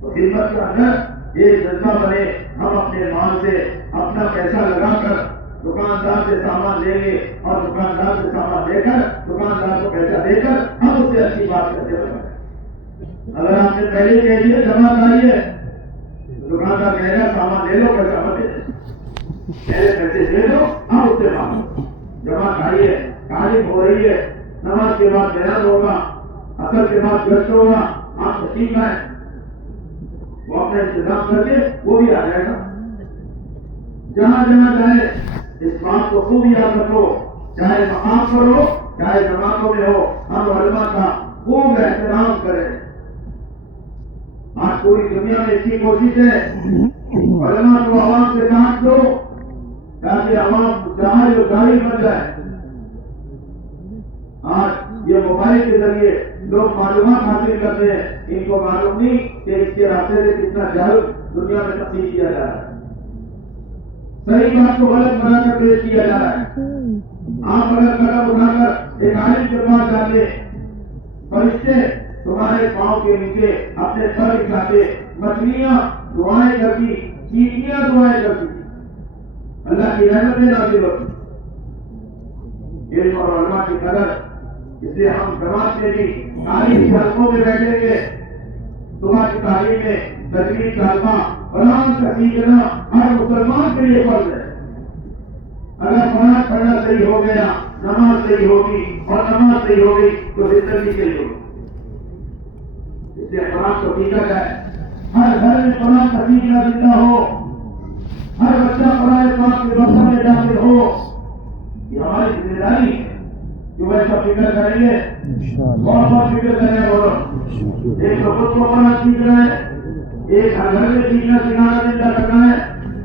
تو خدمت کا اندر ایک جذبہ بنے، ہم اپنے مال سے اپنا پیسہ لگا کر دکاندار سے سامان لیں گے، اور دکاندار سے سامان لے کر دکاندار کو پیسہ دے کر ہم اس سے اچھی بات کرتے ہیں۔ اگر آپ نے پہلے کہہ دیا جماعت آئی ہے تو دکاندار کہے گا سامان لے لو، پیسہ مت دے دو، پیسے دے دو، ہم اس سے مانگو۔ جماعت آئی ہے، تعلیم ہو رہی ہے، نماز کے بعد بیان ہوگا، اثر کے بعد گشت ہوگا، آپ تشریف لائیں، وہ اپنا انتظام کر کے وہ بھی آ جائے گا۔ جہاں جہاں جائے اس بات کو خوب یاد رکھو، چاہے مقام پر ہو چاہے جماعتوں میں ہو، ہم علماء کا خوب احترام کریں۔ آج پوری دنیا میں اس کی کوشش ہے علماء کو عوام سے کاٹ دو تاکہ عوام جاہل و جاہل بن جائے۔ آج یہ موبائل کے ذریعے لوگ معلومات حاصل کرتے ہیں، ان کو معلوم نہیں کہ اس کے راستے سے کتنا جہل دنیا میں تقسیم کیا جا رہا ہے، صحیح بات کو غلط بنا کر پیش کیا جا رہا ہے۔ آپ اگر قدم اٹھا کر ایک عالم کے پاس جاتے، فرشتے تمہارے پاؤں کے نیچے اپنے سر اٹھاتے، مچھلیاں دعائیں کرتی، چیٹیاں دعائیں کرتی، اللہ کی رحمتیں نازل ہوتی۔ علم اور علماء کی قدر، اس لیے ہم جماعت میں بھی تعلیم کے حلقوں میں بیٹھیں گے، صبح کی تعلیم میں تجوید کا حلقہ قرآن کا سیکھنا ہر مسلمان کے لیے فرض ہے۔ اگر قرآن پڑھنا صحیح ہو گیا، نماز صحیح ہوگی، اور نماز صحیح ہوگی تو زندگی صحیح ہوگی۔ اس لیے قرآن کو سیکھا جائے، ہر گھر میں قرآن کا سیکھنا زندہ ہو، ہر بچہ قرآن پاک کے مکتب میں داخل ہو، یہ ہماری ذمہ داری ہے۔ جو ایسا فکر کریں گے، بہت بہت فکر کریں، بولو ایک تو خود کو قرآن سیکھ رہے ہیں، ایک ہر گھر میں سیکھنا سکھانا زندہ کرنا ہے،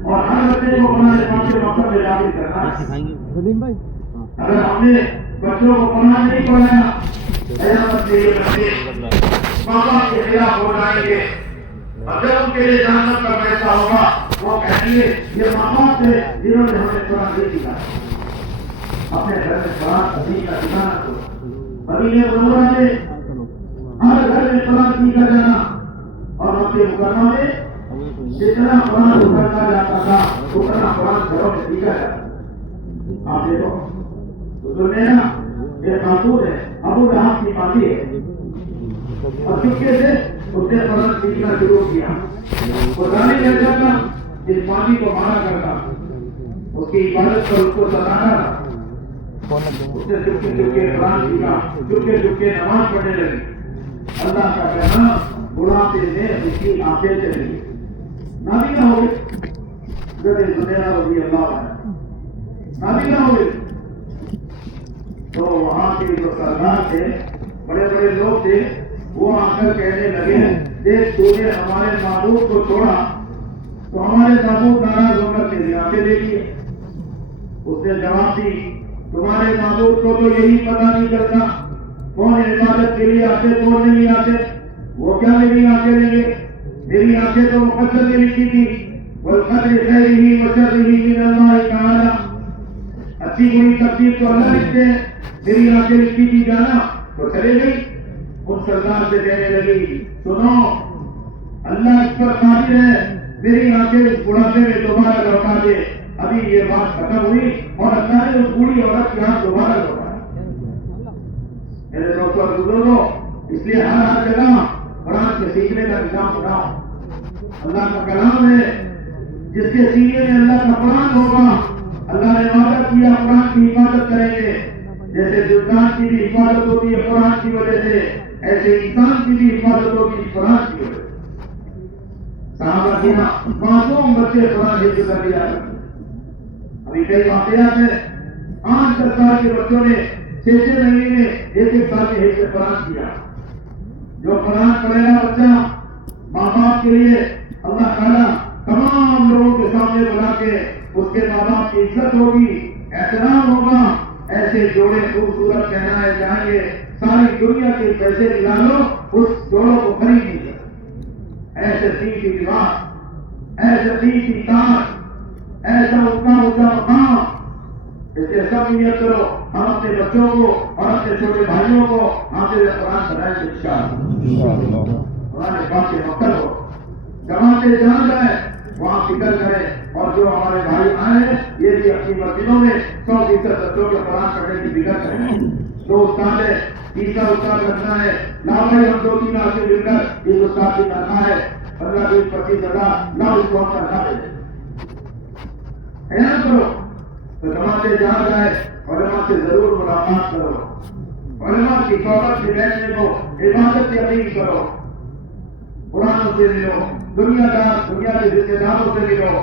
اور ہر بچے کو قرآن پاک کے مکتب میں داخل کرنا ہے۔ اگر ہم نے بچوں کو قرآن نہیں پڑھایا، قیامت میں یہ بچے ماں باپ کے خلاف ہو جائیں گے، اور جب ان کے لیے جہنم کا فیصلہ ہوگا وہ کہیں گے یہ ماں باپ تھے جنہوں نے ہمیں قرآن نہیں سکھایا۔ اپنے گھر میں قرآن سیکھنا سکھانا تو مدینہ منورہ میں ہر گھر میں قرآن سیکھا جانا، اور مکہ مکرمہ میں جتنا قرآن اترنا جاتا تھا اتنا قرآن گھروں میں سیکھا جاتا۔ آپ دیکھو میرا ایک خاتون ہے، ابو لہب کی پاتی ہے، اور چپکے سے اس نے قرآن سیکھنا شروع کیا۔ وہ ظالم ایسا تھا اس پانی کو مارا کرتا، اس کی عبادت پر اس کو ستاتا تھا، اس نے چپکے چپکے قرآن سیکھا، چپکے چپکے نماز پڑھنے لگی۔ اللہ کا کہنا بڑھاپے میں اس کی آنکھیں چلی گئی، نابینا ہو گئی۔ حضرت زبیرہ رضی اللہ عنہ نابینا ہو گئی، تو وہاں کے جو سردار تھے، بڑے بڑے لوگ تھے، وہ آ کر کہنے لگے دیکھ تو نے ہمارے معبود کو چھوڑا تو ہمارے معبود ناراض ہو کر تیری آنکھیں دیکھی۔ اس نے جواب دی تمہارے معبود کو تو یہی پتہ نہیں چلتا کون عبادت کے لیے آتے کون نہیں آتے، وہ کیا میری آنکھیں لیں گے؟ میری آنکھیں تو مقدر میں لکھی تھی والقدر خیرہ وشرہ من اللہ تعالی، اچھی بری تقدیر تو اللہ لکھتے ہیں، میری آنکھیں لکھی تھی جانا تو چلے گئی۔ ان سردار سے کہنے لگی سنو اللہ اس پر قادر ہے میری آنکھیں اس بڑھاپے میں دوبارہ لوٹا دے. ابھی یہ بات ختم ہوئی اور اللہ نے اس بوڑھی عورت کی آنکھ دوبارہ لوٹا. میرے دوستوں اور بزرگوں، اس لیے ہر جگہ قرآن کے سیکھنے کا نظام بناؤ. اللہ کا کلام ہے، جس کے سینے میں اللہ کا قرآن ہوگا، اللہ نے وعدہ کیا قرآن کی حفاظت کریں گے. جیسے زندان کی بھی حفاظت ہوتی ہے قرآن کی وجہ سے، ایسے انسان کی بھی حفاظت ہوتی ہے قرآن کی وجہ سے. صحابہ کی معصوم بچے قرآن حفظ کر لیا. ابھی کئی واقعات ہیں، 8-10 سال کے بچوں نے 6 مہینے میں 1 سال کے حفظ قرآن کیا. جو قرآن پڑھے گا بچہ، ماں باپ کے لیے اللہ تعالیٰ تمام لوگوں کے سامنے بلا کے اس کے ماں باپ کی عزت ہوگی، احترام ہوگا. ایسے جوڑے خوبصورت پہنائے جائیں گے، ساری دنیا کے پیسے دلا لو اس جوڑوں کو خرید نہیں سکتے. ایسے دین کی لباس، ایسے دین کی تاج، ایسا اونچا مقام. اس کے سب نیت کرو ہم اپنے بچوں کو اور اپنے چھوٹے بھائیوں کو حافظ قرآن بنائیں گے انشاءاللہ. ہمارے باپ کے مکر ہو جماعتیں جہاں جائیں وہاں فکر کریں. اور جو ہمارے بھائی آئے ہیں یہ بھی اپنی مسجدوں میں 100% بچوں کے قرآن پڑھنے کی فکر کریں. جو استاد ہے، تیسرا استاد رکھنا ہے، لاؤ بھائی ہم 2-3 آدمی مل کر اس استاد کی تنخواہ ہے 15-20-25 ہزار، لاؤ اس کو ہم تنخواہ دے دیں. خیال کرو تو جماعتیں جہاں جائے علماء سے ضرور ملاقات کرو. علماء کی صحبت سے بیٹھنے کو عبادت یقین کرو. قرآن سے ملو، دنیا کے ذمہ داروں سے ملو.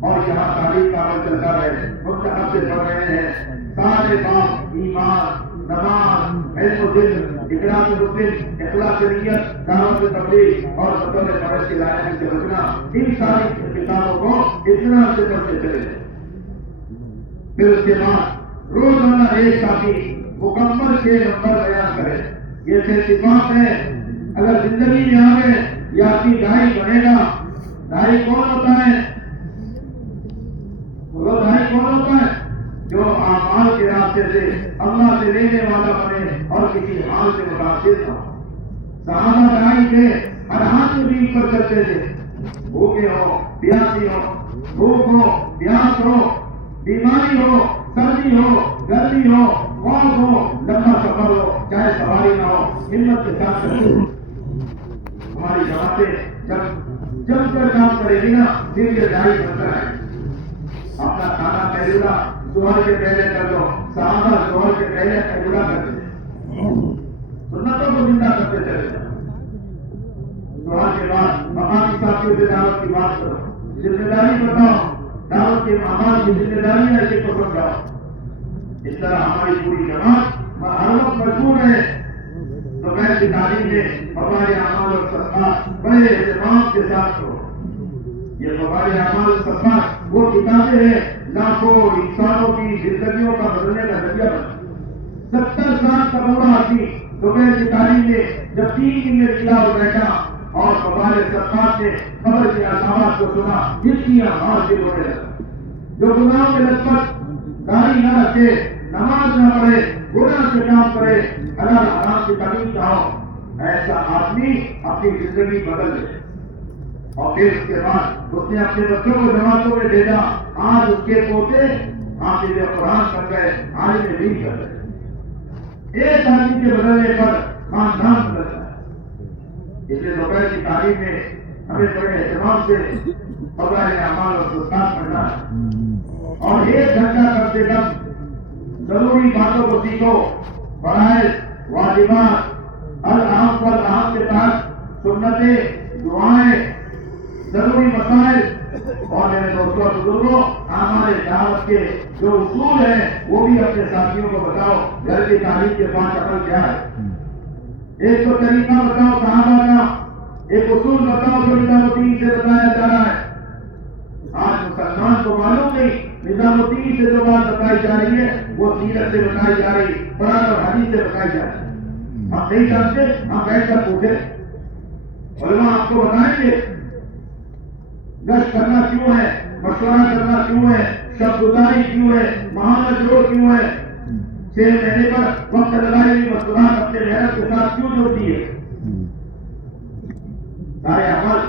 اور یہاں تعلیم کا عمل چلتا رہے. مستحب سے پڑھ رہے ہیں سارے باب، ایمان، نماز، علم و ذکر، اقرار مسلم، اخلاص نیت، دعوت تبلیغ اور بطور فرض کی لائق سے بچنا. ان ساری کتابوں کو اتنا سے پڑھتے چلے. پھر اس کے بعد روزانہ ایک ساتھی مکمل 6 نمبر بیان کرے. یہ 6 صفات ہیں. اگر زندگی میں آئے یا آپ کی دائی بنے گا. دائی کون ہوتا ہے؟ وہ دائی کون ہوتا ہے؟ جو اعمال کے راستے سے اللہ سے لینے والا بنے اور کسی حال سے متاثر نہ ہو. صحابہ دائی تھے، ہر ہاتھ دین پر چلتے تھے. بھوکے ہو، پیاسی ہو، بھوک ہو، پیاس ہو، بیماری ہو، سردی ہو، گرمی ہو، خوف ہو، لمبا سفر ہو، چاہے سواری نہ ہو، ہمت کے ساتھ چلتے. ہماری جماعتیں جب کر کام کرے گی نا پھر یہ دائی بنتا ہے. اپنا کھانا قیلولہ ظہر کے پہلے کر دو. صحابہ ظہر کے پہلے قیلولہ کرتے تھے، سنتوں کو زندہ کرتے چلے. ظہر کے بعد مقامی ساتھیوں سے دعوت کی بات کرو، ذمہ داری بتاؤ. دعوت کے اعمال کی ذمہ داری ہے اسے کو سمجھاؤ. اس طرح ہماری پوری جماعت ہر وقت مشغول ہے. دوپہر کی تعلیم میں ہمارے اعمال اور صدقات بڑے اہتمام کے ساتھ ہو. یہ ہمارے اعمال اور صدقات وہ کتابیں ہیں لاکھوں انسانوں کی زندگیوں کا بدلنے کا ذریعہ بنے. 70 سال کا بوڑھا آدمی دوپہر کی تعلیم میں جب 3 دن میں کھلا ہو بیٹھا اور ہمارے صدقات نے قبر کے عذابات کو سنا، ہچکیاں حاصل ہونے لگا. جو گناہوں میں لطفت داڑھی نہ رکھے، نماز نہ پڑھے، گناہ سے کام کرے، حلال حرام کی تعلیم نہ ہو، ایسا آدمی اپنی زندگی بدل دے. اور پھر اس کے بعد اس نے اپنے بچوں کو جماعتوں میں بھیجا. آج اس کے پوتے حافظ قرآن کر گئے، عالم دین کر گئے. ایک آدمی کے بدلنے پر خاندان بدلتا ہے. اس لیے دوپہر کی تعلیم میں ہمیں بڑے اہتمام سے فضائل اعمال اور صدقات پڑھنا ہے. اور 1 گھنٹہ کم سے کم ضروری باتوں کو سیکھو. فرائض، واجبات، الاہم فالاہم کے تحت سنتیں، دعائیں، ضروری مسائل. اور میرے دوستوں اور بزرگوں، ہمارے دعوت کے جو اصول ہیں وہ بھی اپنے ساتھیوں کو بتاؤ. گھر کی تعلیم کے 5 عمل کیا ہے؟ ایک تو طریقہ بتاؤ صحابہ کا، ایک اصول بتاؤ جو نظام الدین سے بتایا جا رہا ہے. آج مسلمان کو معلوم نہیں نظام الدین سے جو بات بتائی جا رہی ہے وہ سیرت سے بتائی جا رہی، قرآن اور حدیث سے بتائی جا رہی. ہم نہیں جانتے، ہم بیٹھ کر پوچھے علماء آپ کو بتائیں گے. گشت کرنا کیوں ہے، مشورہ کرنا کیوں ہے، شب گزاری کیوں ہے، مہانہ جوڑ کیوں ہے، 6 مہینے پر وقت لگائی ہوئی مشورات اپنے محنت کے ساتھ کیوں جوڑتی ہے. سارے عمل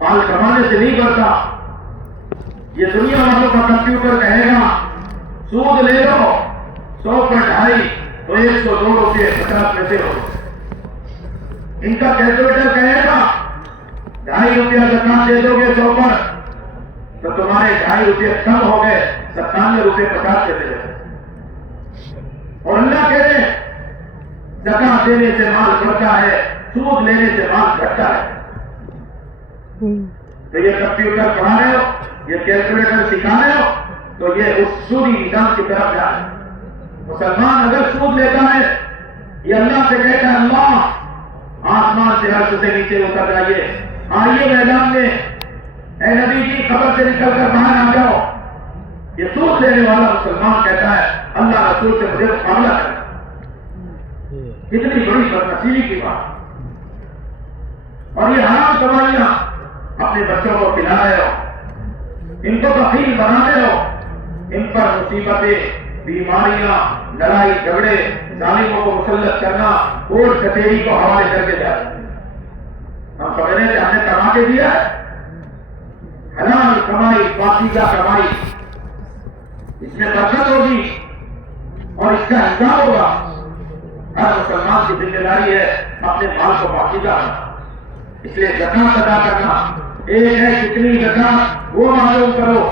مال کمانے سے نہیں بڑھتا. یہ دنیا والوں کا کمپیوٹر کہے گا سود لے لو 100 پر 2.5 تو 102 روپئے 50 پیسے ہو. ان کا کیلکولیٹر کہے گا 2.5 روپیہ زکات دے دو گے 100 پر تو تمہارے 2.5 روپئے کم ہو گئے 97 روپئے 50 پیسے ہو. اور اللہ کہہ رہے زکات دینے سے مال بڑھتا ہے, سود لینے سے مال گھٹتا ہے. تو یہ کمپیوٹر پڑھا رہے ہو, یہ کیلکولیٹر سکھا رہے ہو تو یہ اس سودی نظام کی طرف جا رہے. مسلمان اگر سود لیتا ہے یہ اللہ سے کہتا ہے اللہ آسمان سے عرش سے نیچے اتر جائیے, آئیے میدان میں, اے نبی جی خبر سے نکل کر باہر آ جاؤ. یہ سود لینے والا مسلمان کہتا ہے اللہ رسول سے مجھے مقابلہ کرنا. کتنی بڑی بدنصیبی کی بات. اور یہ حرام کمائیاں اپنے بچوں کو کھلا رہے ہو, ان کو بخیل بنا رہے ہو, ان پر مصیبتیں, بیماریاں, لڑائی جھگڑے, ظالموں کو مسلط کرنا, کورٹ کچہری کو حوالے کر کے جاتے. ہم سمجھ رہے تھے ہم نے کما کے دیا ہے. حلال کمائی, پاکیزہ کمائی, اس میں برکت ہوگی اور اس کا حساب ہوگا. ہر مسلمان کی ذمہ داری ہے اپنے مال کو پاکیزہ رکھنا. اس لیے زکات ادا کرنا ایک ہے, کتنی زکات وہ معلوم کرو.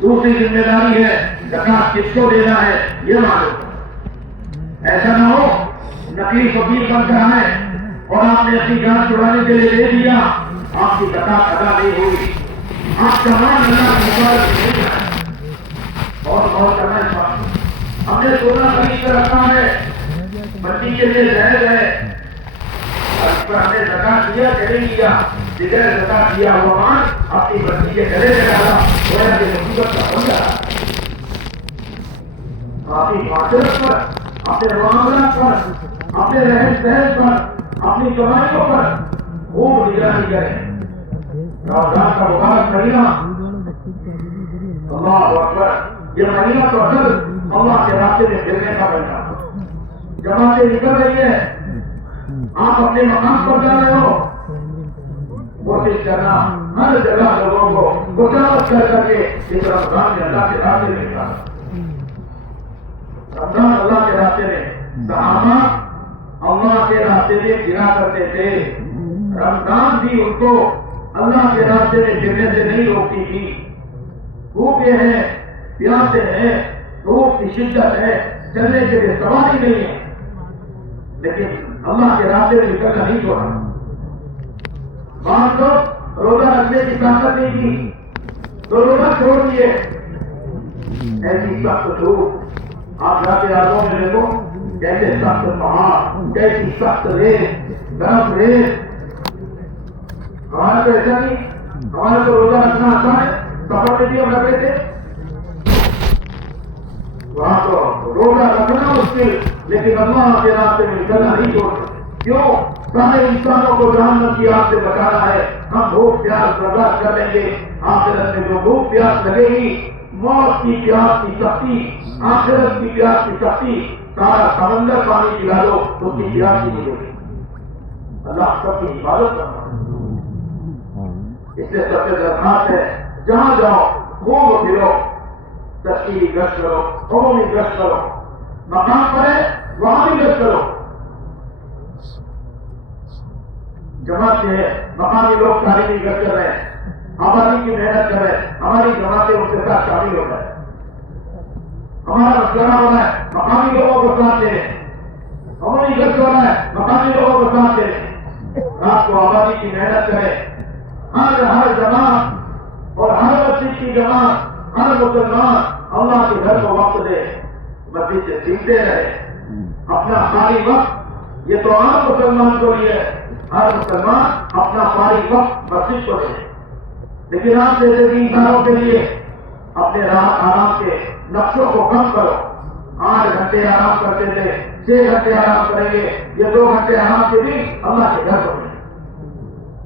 دوسری ذمہ داری ہے زکات کس کو دینا ہے یہ معلوم. ایسا نہ ہو نقلی فقیر بن کر آئے اور آپ نے اپنی جان چھڑانے کے لیے دے دیا, آپ کی زکات ادا نہیں ہوئی, آپ کا مان اللہ کی عبادت نہیں ہے. اور کرنا چاہیے. ہم نے سونا خرید کر رکھا ہے, بچی کے لیے جائز ہے, اس پر ہم نے زکات دیا کہ نہیں دیا, جدھر زکات دیا ہوا مان اپنی بچی کے گلے میں ڈالا, گویا کہ مصیبت کا بن جاتا. اپنی معاشرت پر, اپنے معاملات پر, اپنے رہن سہن پر, اپنی کمائیوں پر خوب نگرانی کریں. رمضان کا مبارک مہینہ, اللہ اکبر, یہ مہینہ تو اصل اللہ کے راستے میں پھرنے کا بنتا. جماعتیں نکل رہی ہے, آپ اپنے مقام پر جا رہے ہو, کوشش کرنا ہر جگہ لوگوں کو گزارش کر کے اس رمضان میں اللہ کے راستے میں نکلا. رمضان اللہ کے راستے میں, صحابہ اللہ کے راستے میں گرا کرتے تھے. رمضان بھی ان کو اللہ کے راستے میں گرنے سے نہیں روکتی تھی. بھوکے ہیں, پیاسے ہیں, دھوپ کی شدت ہے, چلنے کے لیے سواری نہیں ہے, لیکن اللہ کے راستے میں نکلنا نہیں چھوڑا. بعض لوگ روزہ رکھنے کی طاقت نہیں تھی تو روزہ چھوڑ دیے. ایسی سخت دھوپ آپ جا کے آگوں میں دیکھو, کیسے سخت پہاڑ, کیسی سخت ریت, گرم ریت. ہمارے تو ایسا نہیں, ہمارے تو روزہ رکھنا آسان ہے, سفر میں بھی ہم رکھ رہے تھے. وہاں تو روزہ رکھنا مشکل, لیکن اللہ کے راستے میں نکلنا نہیں چھوڑتے. کیوں؟ سارے انسانوں کو جہنم کی آگ سے بچانا ہے. ہم بھوک پیاس برداشت کر لیں گے, آخرت میں جو بھوک پیاس لگے گی, موت کی پیاس کی سختی, آخرت کی پیاس کی سختی, سارا سمندر پانی پلا دو اس کی پیاس نہیں ہوگی. اللہ سب کی حفاظت کرنا. اس لیے سب سے درخواست ہے جہاں جاؤ خوب پھرو, تشکیلی گشت کرو, قومی گشت کرو, مقام پر ہے وہاں بھی گشت کرو. جماعت سے ہے, مقامی لوگ تعلیمی گشت کر رہے ہیں, آبادی کی محنت کر رہے ہیں, ہماری جماعتیں ان کے ساتھ شامل ہو رہے ہیں. ہمارا مشورہ ہو رہا ہے مقامی لوگوں کو ساتھ دے رہے ہیں, قومی گشت ہو رہا ہے مقامی لوگوں کو ساتھ دے رہے ہیں. رات کو آبادی کی محنت کرے, ہر جماعت اور ہر مسجد کی جماعت, ہر مسلمان اللہ کے گھر کو وقت دے, مسجد سے سیکھتے رہے. اپنا خالی وقت یہ تو عام مسلمان کو لیے, ہر مسلمان اپنا فارغ وقت مسجد کو دے. لیکن آپ جیسے 3 سالوں کے لیے اپنے راحت آرام کے نقشوں کو کم کرو. 8 گھنٹے آرام کرتے تھے, 6 گھنٹے آرام کریں گے, یہ 2 گھنٹے آرام کے بھی اللہ کے گھر کو دیں.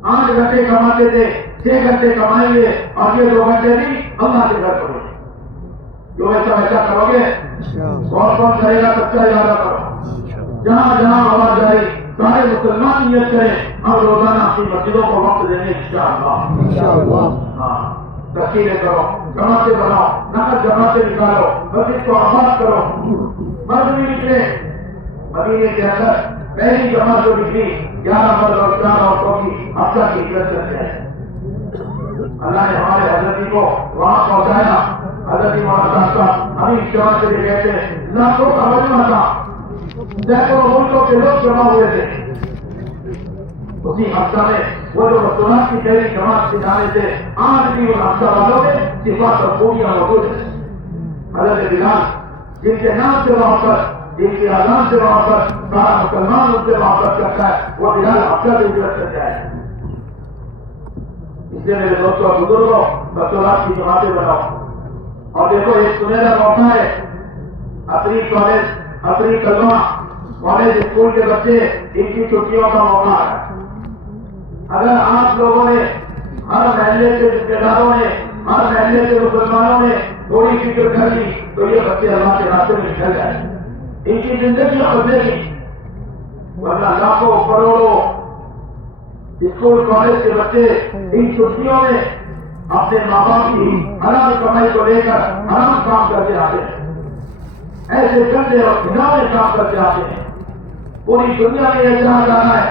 8 گھنٹے کماتے تھے, 6 گھنٹے کمائیں گے اور یہ 2 گھنٹے بھی اللہ کے گھر کو دیں. جو ایسا کرو گے, کون کون کرے گا سب سے زیادہ کرو. جہاں جہاں آواز آئی سارے مسلمان نیت کریں اور روزانہ اپنی مسجدوں کو وقت دیں گے انشاءاللہ. ہاں تشکیلیں کرو، جماعتیں بناؤ، نقد جماعتیں نکالو، مسجد کو آباد کرو. مرد بھی نکلے. مدینے کے اندر پہلی جماعت جو نکلی 11 مرد اور 4 عورتوں کی حفصہ کی ہجرت کرتے ہیں. اللہ نے ہمارے حضرت کو وہاں پہنچایا. حضرت مولانا صاحب ابھی اجتماع سے بھی کہتے ہیں لاکھوں کا مجمع تھا، سینکڑوں ملکوں کے لوگ جمع ہوئے تھے. اسی حفصہ میں وہ جو رسولات کی پہلی جماعت سے جانے تھے آج بھی ان حفصہ والوں میں صفات اور خوبیاں موجود ہیں. حضرت بلال جن کے نام سے محبت، جن کی اذان سے محبت سارا مسلمان ان سے محبت کرتا ہے، وہ بلال حفصہ سے ہجرت کرتا ہے. اس لیے میرے دوستوں اور بزرگوں رسولات کی جماعتیں بناؤ. اور دیکھو ایک سنہرا موقع ہے. عصری کالج، عصری کلمہ کالج اسکول کے بچے ان کی چھٹیوں کا موقع ہے. اگر آپ لوگوں نے، ہر محلے کے رشتے داروں نے، ہر محلے کے مسلمانوں نے تھوڑی فکر کر لی تو یہ بچے اللہ کے راستے میں نکل جائیں. ان کی زندگیاں بدلے گی. ورنہ لاکھوں کروڑوں اسکول کالج کے بچے ان چھٹیوں میں اپنے ماں باپ کی حرام کمائی کو لے کر حرام کام کرتے آتے ہیں. ایسے گندے اور گھناؤنے کام کرتے آتے ہیں. پوری دنیا میں یہ چاہ رہا ہے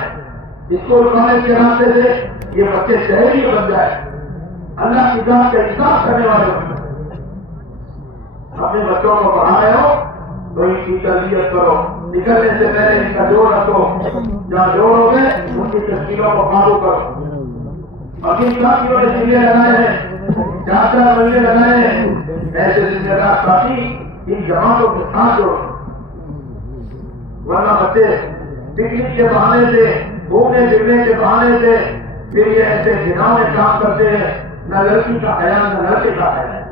اسکول کالج کے راستے سے یہ بچے شہری بن جائے، اللہ کی ذات کا انصاف کرنے والے بن جائے. اپنے بچوں کو پڑھا رہے ہو تو ان کی تربیت کرو. نکلنے سے پہلے ان کا جوڑ رکھو. جہاں جوڑ ہو گئے ان کی تشکیلوں کو قابو کرو. اور جن ساتھیوں نے ذمے لگائے ہیں، 4 مہینے لگائے ہیں، ایسے ذمہ دار ساتھی ان جماعتوں کے ساتھ جوڑو. ورنہ بچے پکنک کے بہانے سے، گھومنے پھرنے کے بہانے سے پھر یہ ایسے گھناؤنے کام کرتے ہیں. نہ لڑکی کا حیا نہ لڑکے کا حیا.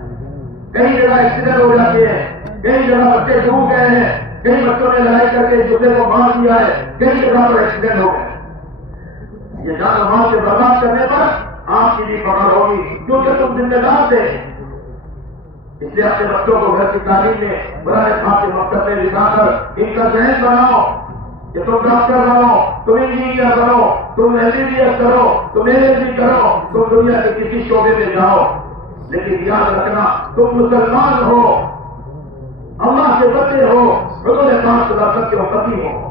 کئی جگہ ایکسیڈنٹ ہو جاتے ہیں، کئی جگہ بچے ڈوب گئے ہیں، کئی بچوں نے لڑائی کر کے دوسرے کو مار دیا ہے، کئی جگہ پر ایکسیڈنٹ ہو گئے. یہ جان و مال سے برباد کرنے پر آپ کی بھی پکڑ ہوگی کیونکہ تم ذمہ دار تھے. اس لیے اپنے بچوں کو گھر کی تعلیم میں برائے خاص مکتب میں بٹھا کر ان کا ذہن بناؤ کہ تم ڈاکٹر بنو، تم انجینئر بنو، تم MBBS کرو، تم LLB کرو، تم دنیا کے کسی شعبے میں جاؤ، لیکن یاد رکھنا تم مسلمان ہو، اللہ کے بچے ہو، حضور پاک صلی اللہ علیہ وسلم کے امتی ہو.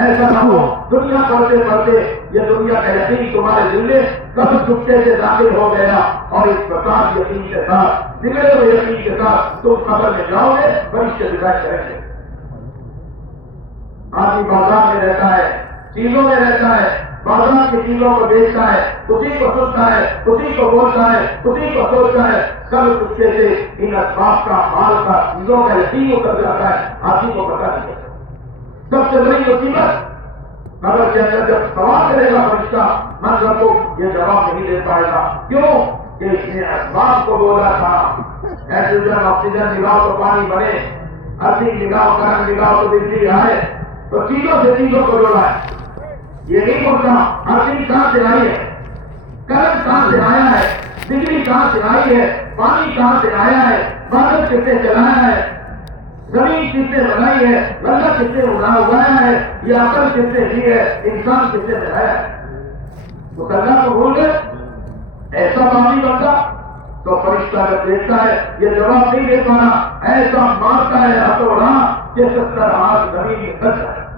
ایسا نہ ہو دنیا پڑھتے پڑھتے یہ دنیا کا یقین تمہارے دل میں کب چپکے سے داخل ہو گیا اور اس پرکار یقین کے ساتھ، بگڑے ہوئے یقین کے ساتھ تم قبر میں جاؤ گے، فرشتے ہدایت کریں گے. آدمی بازار میں رہتا ہے، چیزوں میں رہتا ہے، بازار کی چیزوں کو دیکھتا ہے، اسی کو سنتا ہے، اسی کو بولتا ہے، اسی کو سوچتا ہے. کب چپکے سے ان اسباب کا، مال کا، چیزوں کا یقین اتر جاتا ہے، آدمی کو پتہ نہیں چلتا. سب سے بڑی مصیبت قبر کے اندر جب سوال کرے گا فرشتہ من ربو، یہ جواب نہیں دے پائے گا. کیوں کہ اس نے اسباب کو بولا تھا. نائٹروجن، آکسیجن نگاہ تو پانی بنے، ارتھی نگاہ، کرنٹ نگاہ تو بجلی آئے، تو چیزوں سے چیزوں کو جوڑا ہے. یہ نہیں بولتا ارتھی کہاں سے آئی ہے، کرنٹ کہاں سے آیا ہے، بجلی کہاں سے آئی ہے، پانی کہاں سے آیا ہے، بادل کس نے چلایا ہے، زمین کس نے بنائی ہے، اللہ کس نے اگایا ہے، یہ عقل کس نے دی ہے، انسان کس نے بنایا ہے. تو اللہ کو بول گئے ایسا باقی بندہ تو فرشتہ جب دیکھتا ہے یہ جواب نہیں دے پانا، ایسا مارتا ہے ہتھوڑا کہ 70 ہاتھ زمین میں بچ جائے.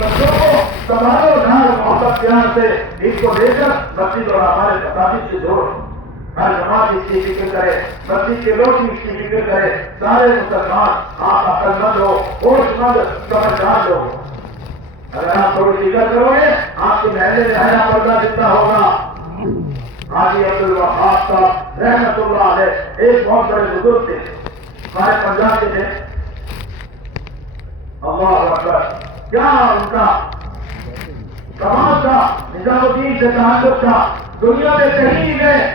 بچوں کو سنبھالو ڈھال محبت پیار سے، ان کو لے کر مسجد اور ہمارے مساجد سے جوڑو. ہر جماعت اس کی فکر کرے، مسجد کے لوگ اس کی فکر کرے، سارے مسلمان آپ عقل مند ہو، ہوش مند، سمجھدار لوگ. اگر آپ تھوڑی فکر کرو گے آپ کے محلے میں حیا پردہ جتنا ہوگا. حاجی عبد الوہاب صاحب رحمت اللہ علیہ ایک بہت بڑے بزرگ تھے، ہمارے پنجاب کے تھے. اللہ اکبر، کیا ان کا کمال تھا، نظام الدین سے تعلق تھا، دنیا میں کہیں نہیں گئے.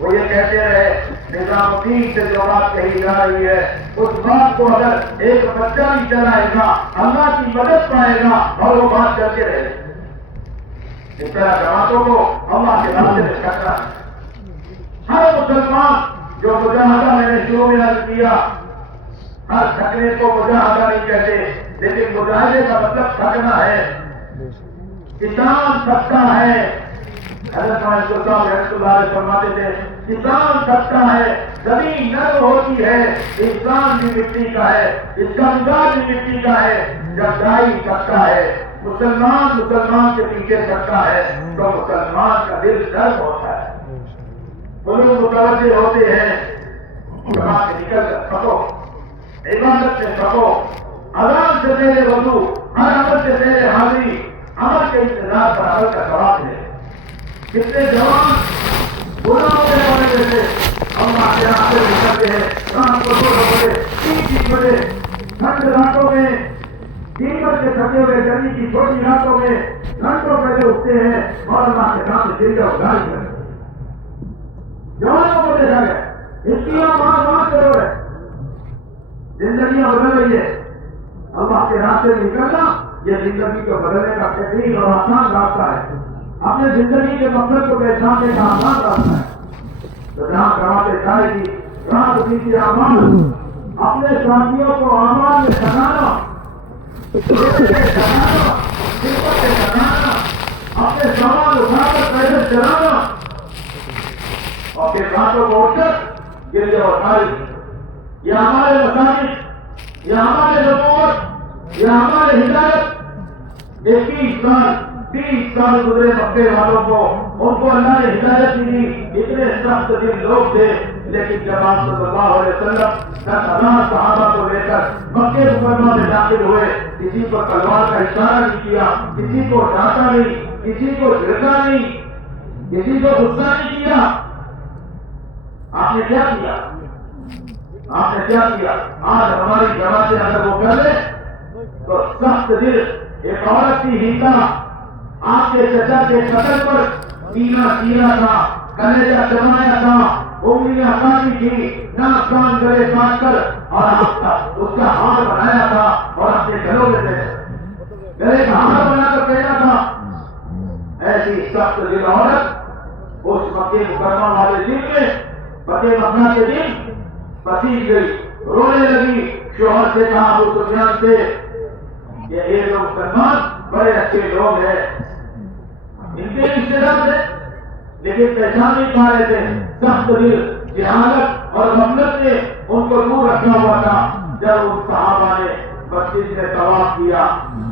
وہ یہ کہتے رہے نظام الدین سے جو بات کہی جا رہی ہے اس بات کو اگر ایک بچہ بھی چلائے گا اللہ کی مدد پائے گا اور وہ بات کرتے رہے. اس طرح جماعتوں کو اللہ کے راستے میں کرنا ہے. ہر مسلمان جو مجاہدہ میں نے شروع میں عرض کیا، ہر تھکنے کو مجاہدہ نہیں کہتے، لیکن مجاہدے کا مطلب تھکنا ہے. کسان تھکتا ہے، حضرت رسول اللہ رحمۃ اللہ علیہ فرماتے تھے کسان تھکتا ہے، زمین نرم ہوتی ہے، انسان بھی مٹی کا ہے، اس کا مزاج بھی مٹی کا ہے. جب دائی تھکتا ہے، مسلمان کے پیچھے تھکتا ہے تو مسلمان کا دل نرم ہوتا ہے. لوگ متوجہ ہوتے ہیں، جماعت سے نکل کر تھکو، عبادت سے تھکو، اذان سے میرے وضو، ہر عمل سے میرے حاضری، عمل کے انتظار پر عمل کا ثواب ہے. کتنے جوان گناہوں میں پڑے ہوئے تھے، اللہ کے راستے میں نکلتے ہیں، رات کو 2 بجے 3 بجے ٹھنڈ راتوں میں، قیمت کے تھکے ہوئے گرمی کی چھوٹی راتوں میں گھنٹوں پہلے اٹھتے ہیں اور اللہ کے نام سے دل کا اگاڑ کرتے ہیں. جوانوں کو دیکھا گیا، اس کی مار کرو ہے، زندگیاں بدل رہی ہے. اللہ کے راستے میں نکلنا یہ زندگی کو بدلنے کا بہترین اور آسان راستہ ہے. اپنے زندگی کے مقصد کو پہچاننے کا آسان راستہ ہے. تو جہاں کماتے جائے گی رات بیتی امان، اپنے ساتھیوں کو امان میں سنانا، اپنے سامان اٹھا کر پیدل چلانا اور پھر راتوں کو اٹھ کر گرجا اور خارج، یہ ہمارے مساجد، یہ ہمارے نبوت، یہ ہمارے ہدایت. 30 سال گزرے مکے والوں کو، ان کو اللہ نے ہدایت دی. اتنے سخت دل لوگ تھے، لیکن جب آپ صلی اللہ علیہ وسلم 10,000 صحابہ کو لے کر مکے مکرمہ میں داخل ہوئے، کسی پر تلوار کا اشارہ نہیں کیا، کسی کو ڈانٹا نہیں، کسی کو جھڑکا نہیں، کسی کو غصہ نہیں کیا. آپ نے کیا کیا؟ آپ نے کیا کیا؟ آج ہماری جماعتیں اگر وہ کر لے تو سخت دل ایک عورت کی ہیتا آپ کے چچا کے قتل پر سینا تھا، کلیجہ جمایا تھا، انگلیاں کاٹی تھی، ناک کان گلے کاٹ کر اور اس کا ہار بنایا تھا اور اپنے گھروں میں گلے کا ہار بنا کر پہنا تھا. ایسی سخت دل عورت اس مکے مکرمہ والے دن میں، مکے مکہ کے دن پسیج گئی، رونے لگی. شوہر سے کہا ابو سفیان سے کہ یہ لوگ مسلمان بڑے اچھے لوگ ہیں، ان کے رشتے دار تھے لیکن پہچان نہیں پا رہے تھے. سخت دل جہالت اور غفلت نے ان کو دور رکھا ہوا تھا. جب ان صحابہ نے مسجد میں طواف کیا،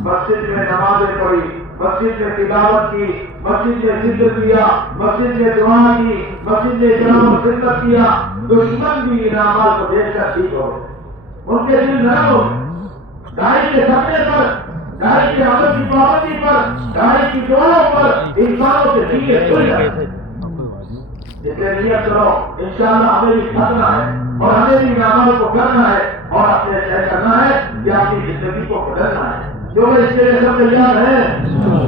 مسجد میں نمازیں پڑھی، مسجد میں تلاوت کی، مسجد میں ذکر کیا، مسجد میں دعا کی، مسجد میں احترام و خدمت کیا، دشمن بھی ان اعمال کو دیکھ کر ٹھیک ہو گئے. ان کے دل نرم ہو گئے. دائی کے سپنے پر، دائی کے عمل کی پابندی پر، دائی کی دعاؤں پر انسانوں سے دیے کھل جائے. اس لیے نیت کرو انشاءاللہ ہمیں بھی تھکنا ہے اور ہمیں بھی اعمال کو کرنا ہے اور اپنے طے کرنا ہے کہ اپنی زندگی کو بدلنا ہے. جو اس کے لیے سب تیار ہے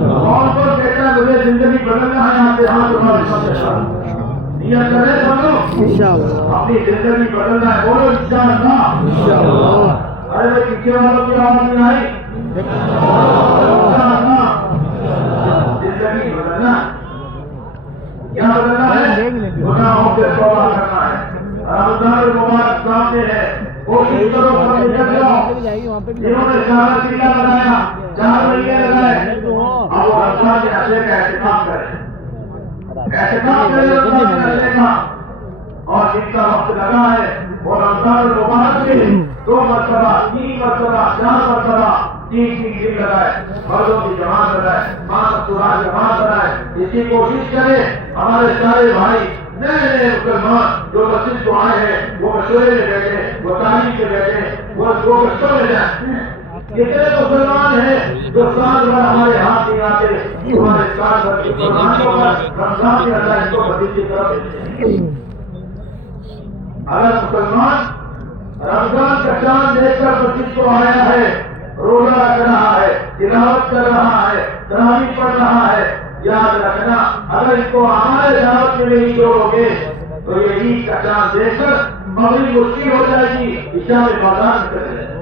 اور کو کہتا ہے مجھے زندگی بدلنا ہے، آپ کے ہاتھ اٹھا نیت کریں بولو انشاءاللہ اپنی زندگی بدلنا ہے. بولو انشاءاللہ. ارے بھائی پیچھے والوں کی آواز نہیں آئی؟ زندگی بدلنا کیا بدلنا ہے؟ گناہوں سے توبہ کرنا ہے. رمضان المبارک سامنے ہے، کوشش کرو سب نکل جاؤ. جنہوں نے شہر ٹیکا لگایا 4 مہینے لگائے، اب وہ رمضان کے عرصے کا اہتمام کریں، اہتمام کریں رمضان کے عرصے کا. اور جن کا وقت لگا ہے وہ رمضان المبارک کے 2 مرتبہ 3 مرتبہ 4 مرتبہ 3 دن لگائے، مردوں کی جماعت لگائے، ماں سورا جماعت لگائے. اس کی کوشش کرے. ہمارے سارے بھائی نئے مسلمان جو مسجد کو آئے ہیں وہ مشورے میں بیٹھے، وہ تعلیم میں بیٹھے، وہ گشتوں میں جائیں. کتنے مسلمان ہیں جو سال بھر ہمارے ہاتھ نہیں آتے، ہمارے سال بھر کی مسلمانوں پر رمضان کے اللہ اس کو بدل کی طرف دیتے ہیں. اگر مسلمان رمضان کا چاند دیکھ کر مسجد کو آیا ہے، روزہ رکھ رہا ہے، تلاوت کر رہا ہے، تراویح پڑھ رہا ہے، یاد رکھنا اگر اس کو ہمارے دعوت میں نہیں جوڑو گے تو یہ عید کا چاند دیکھ کر مغرب مشکل ہو جائے گی، عشاء میں بازار نکل جائے گا.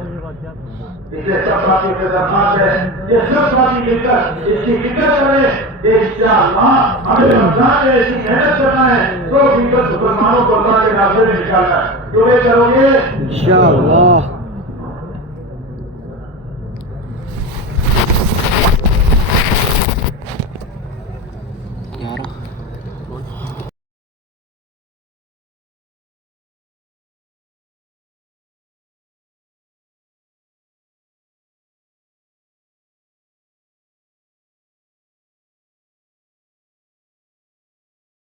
اس لیے سب ساتھی سے درخواست ہے یہ سب ساتھی مل کر اس کی فکر کریں کہ انشاءاللہ ہمیں رمضان میں ایسی محنت کرنا ہے 100% مسلمانوں کو اللہ کے راستے میں نکالنا ہے. جو یہ کرو گے انشاءاللہ 11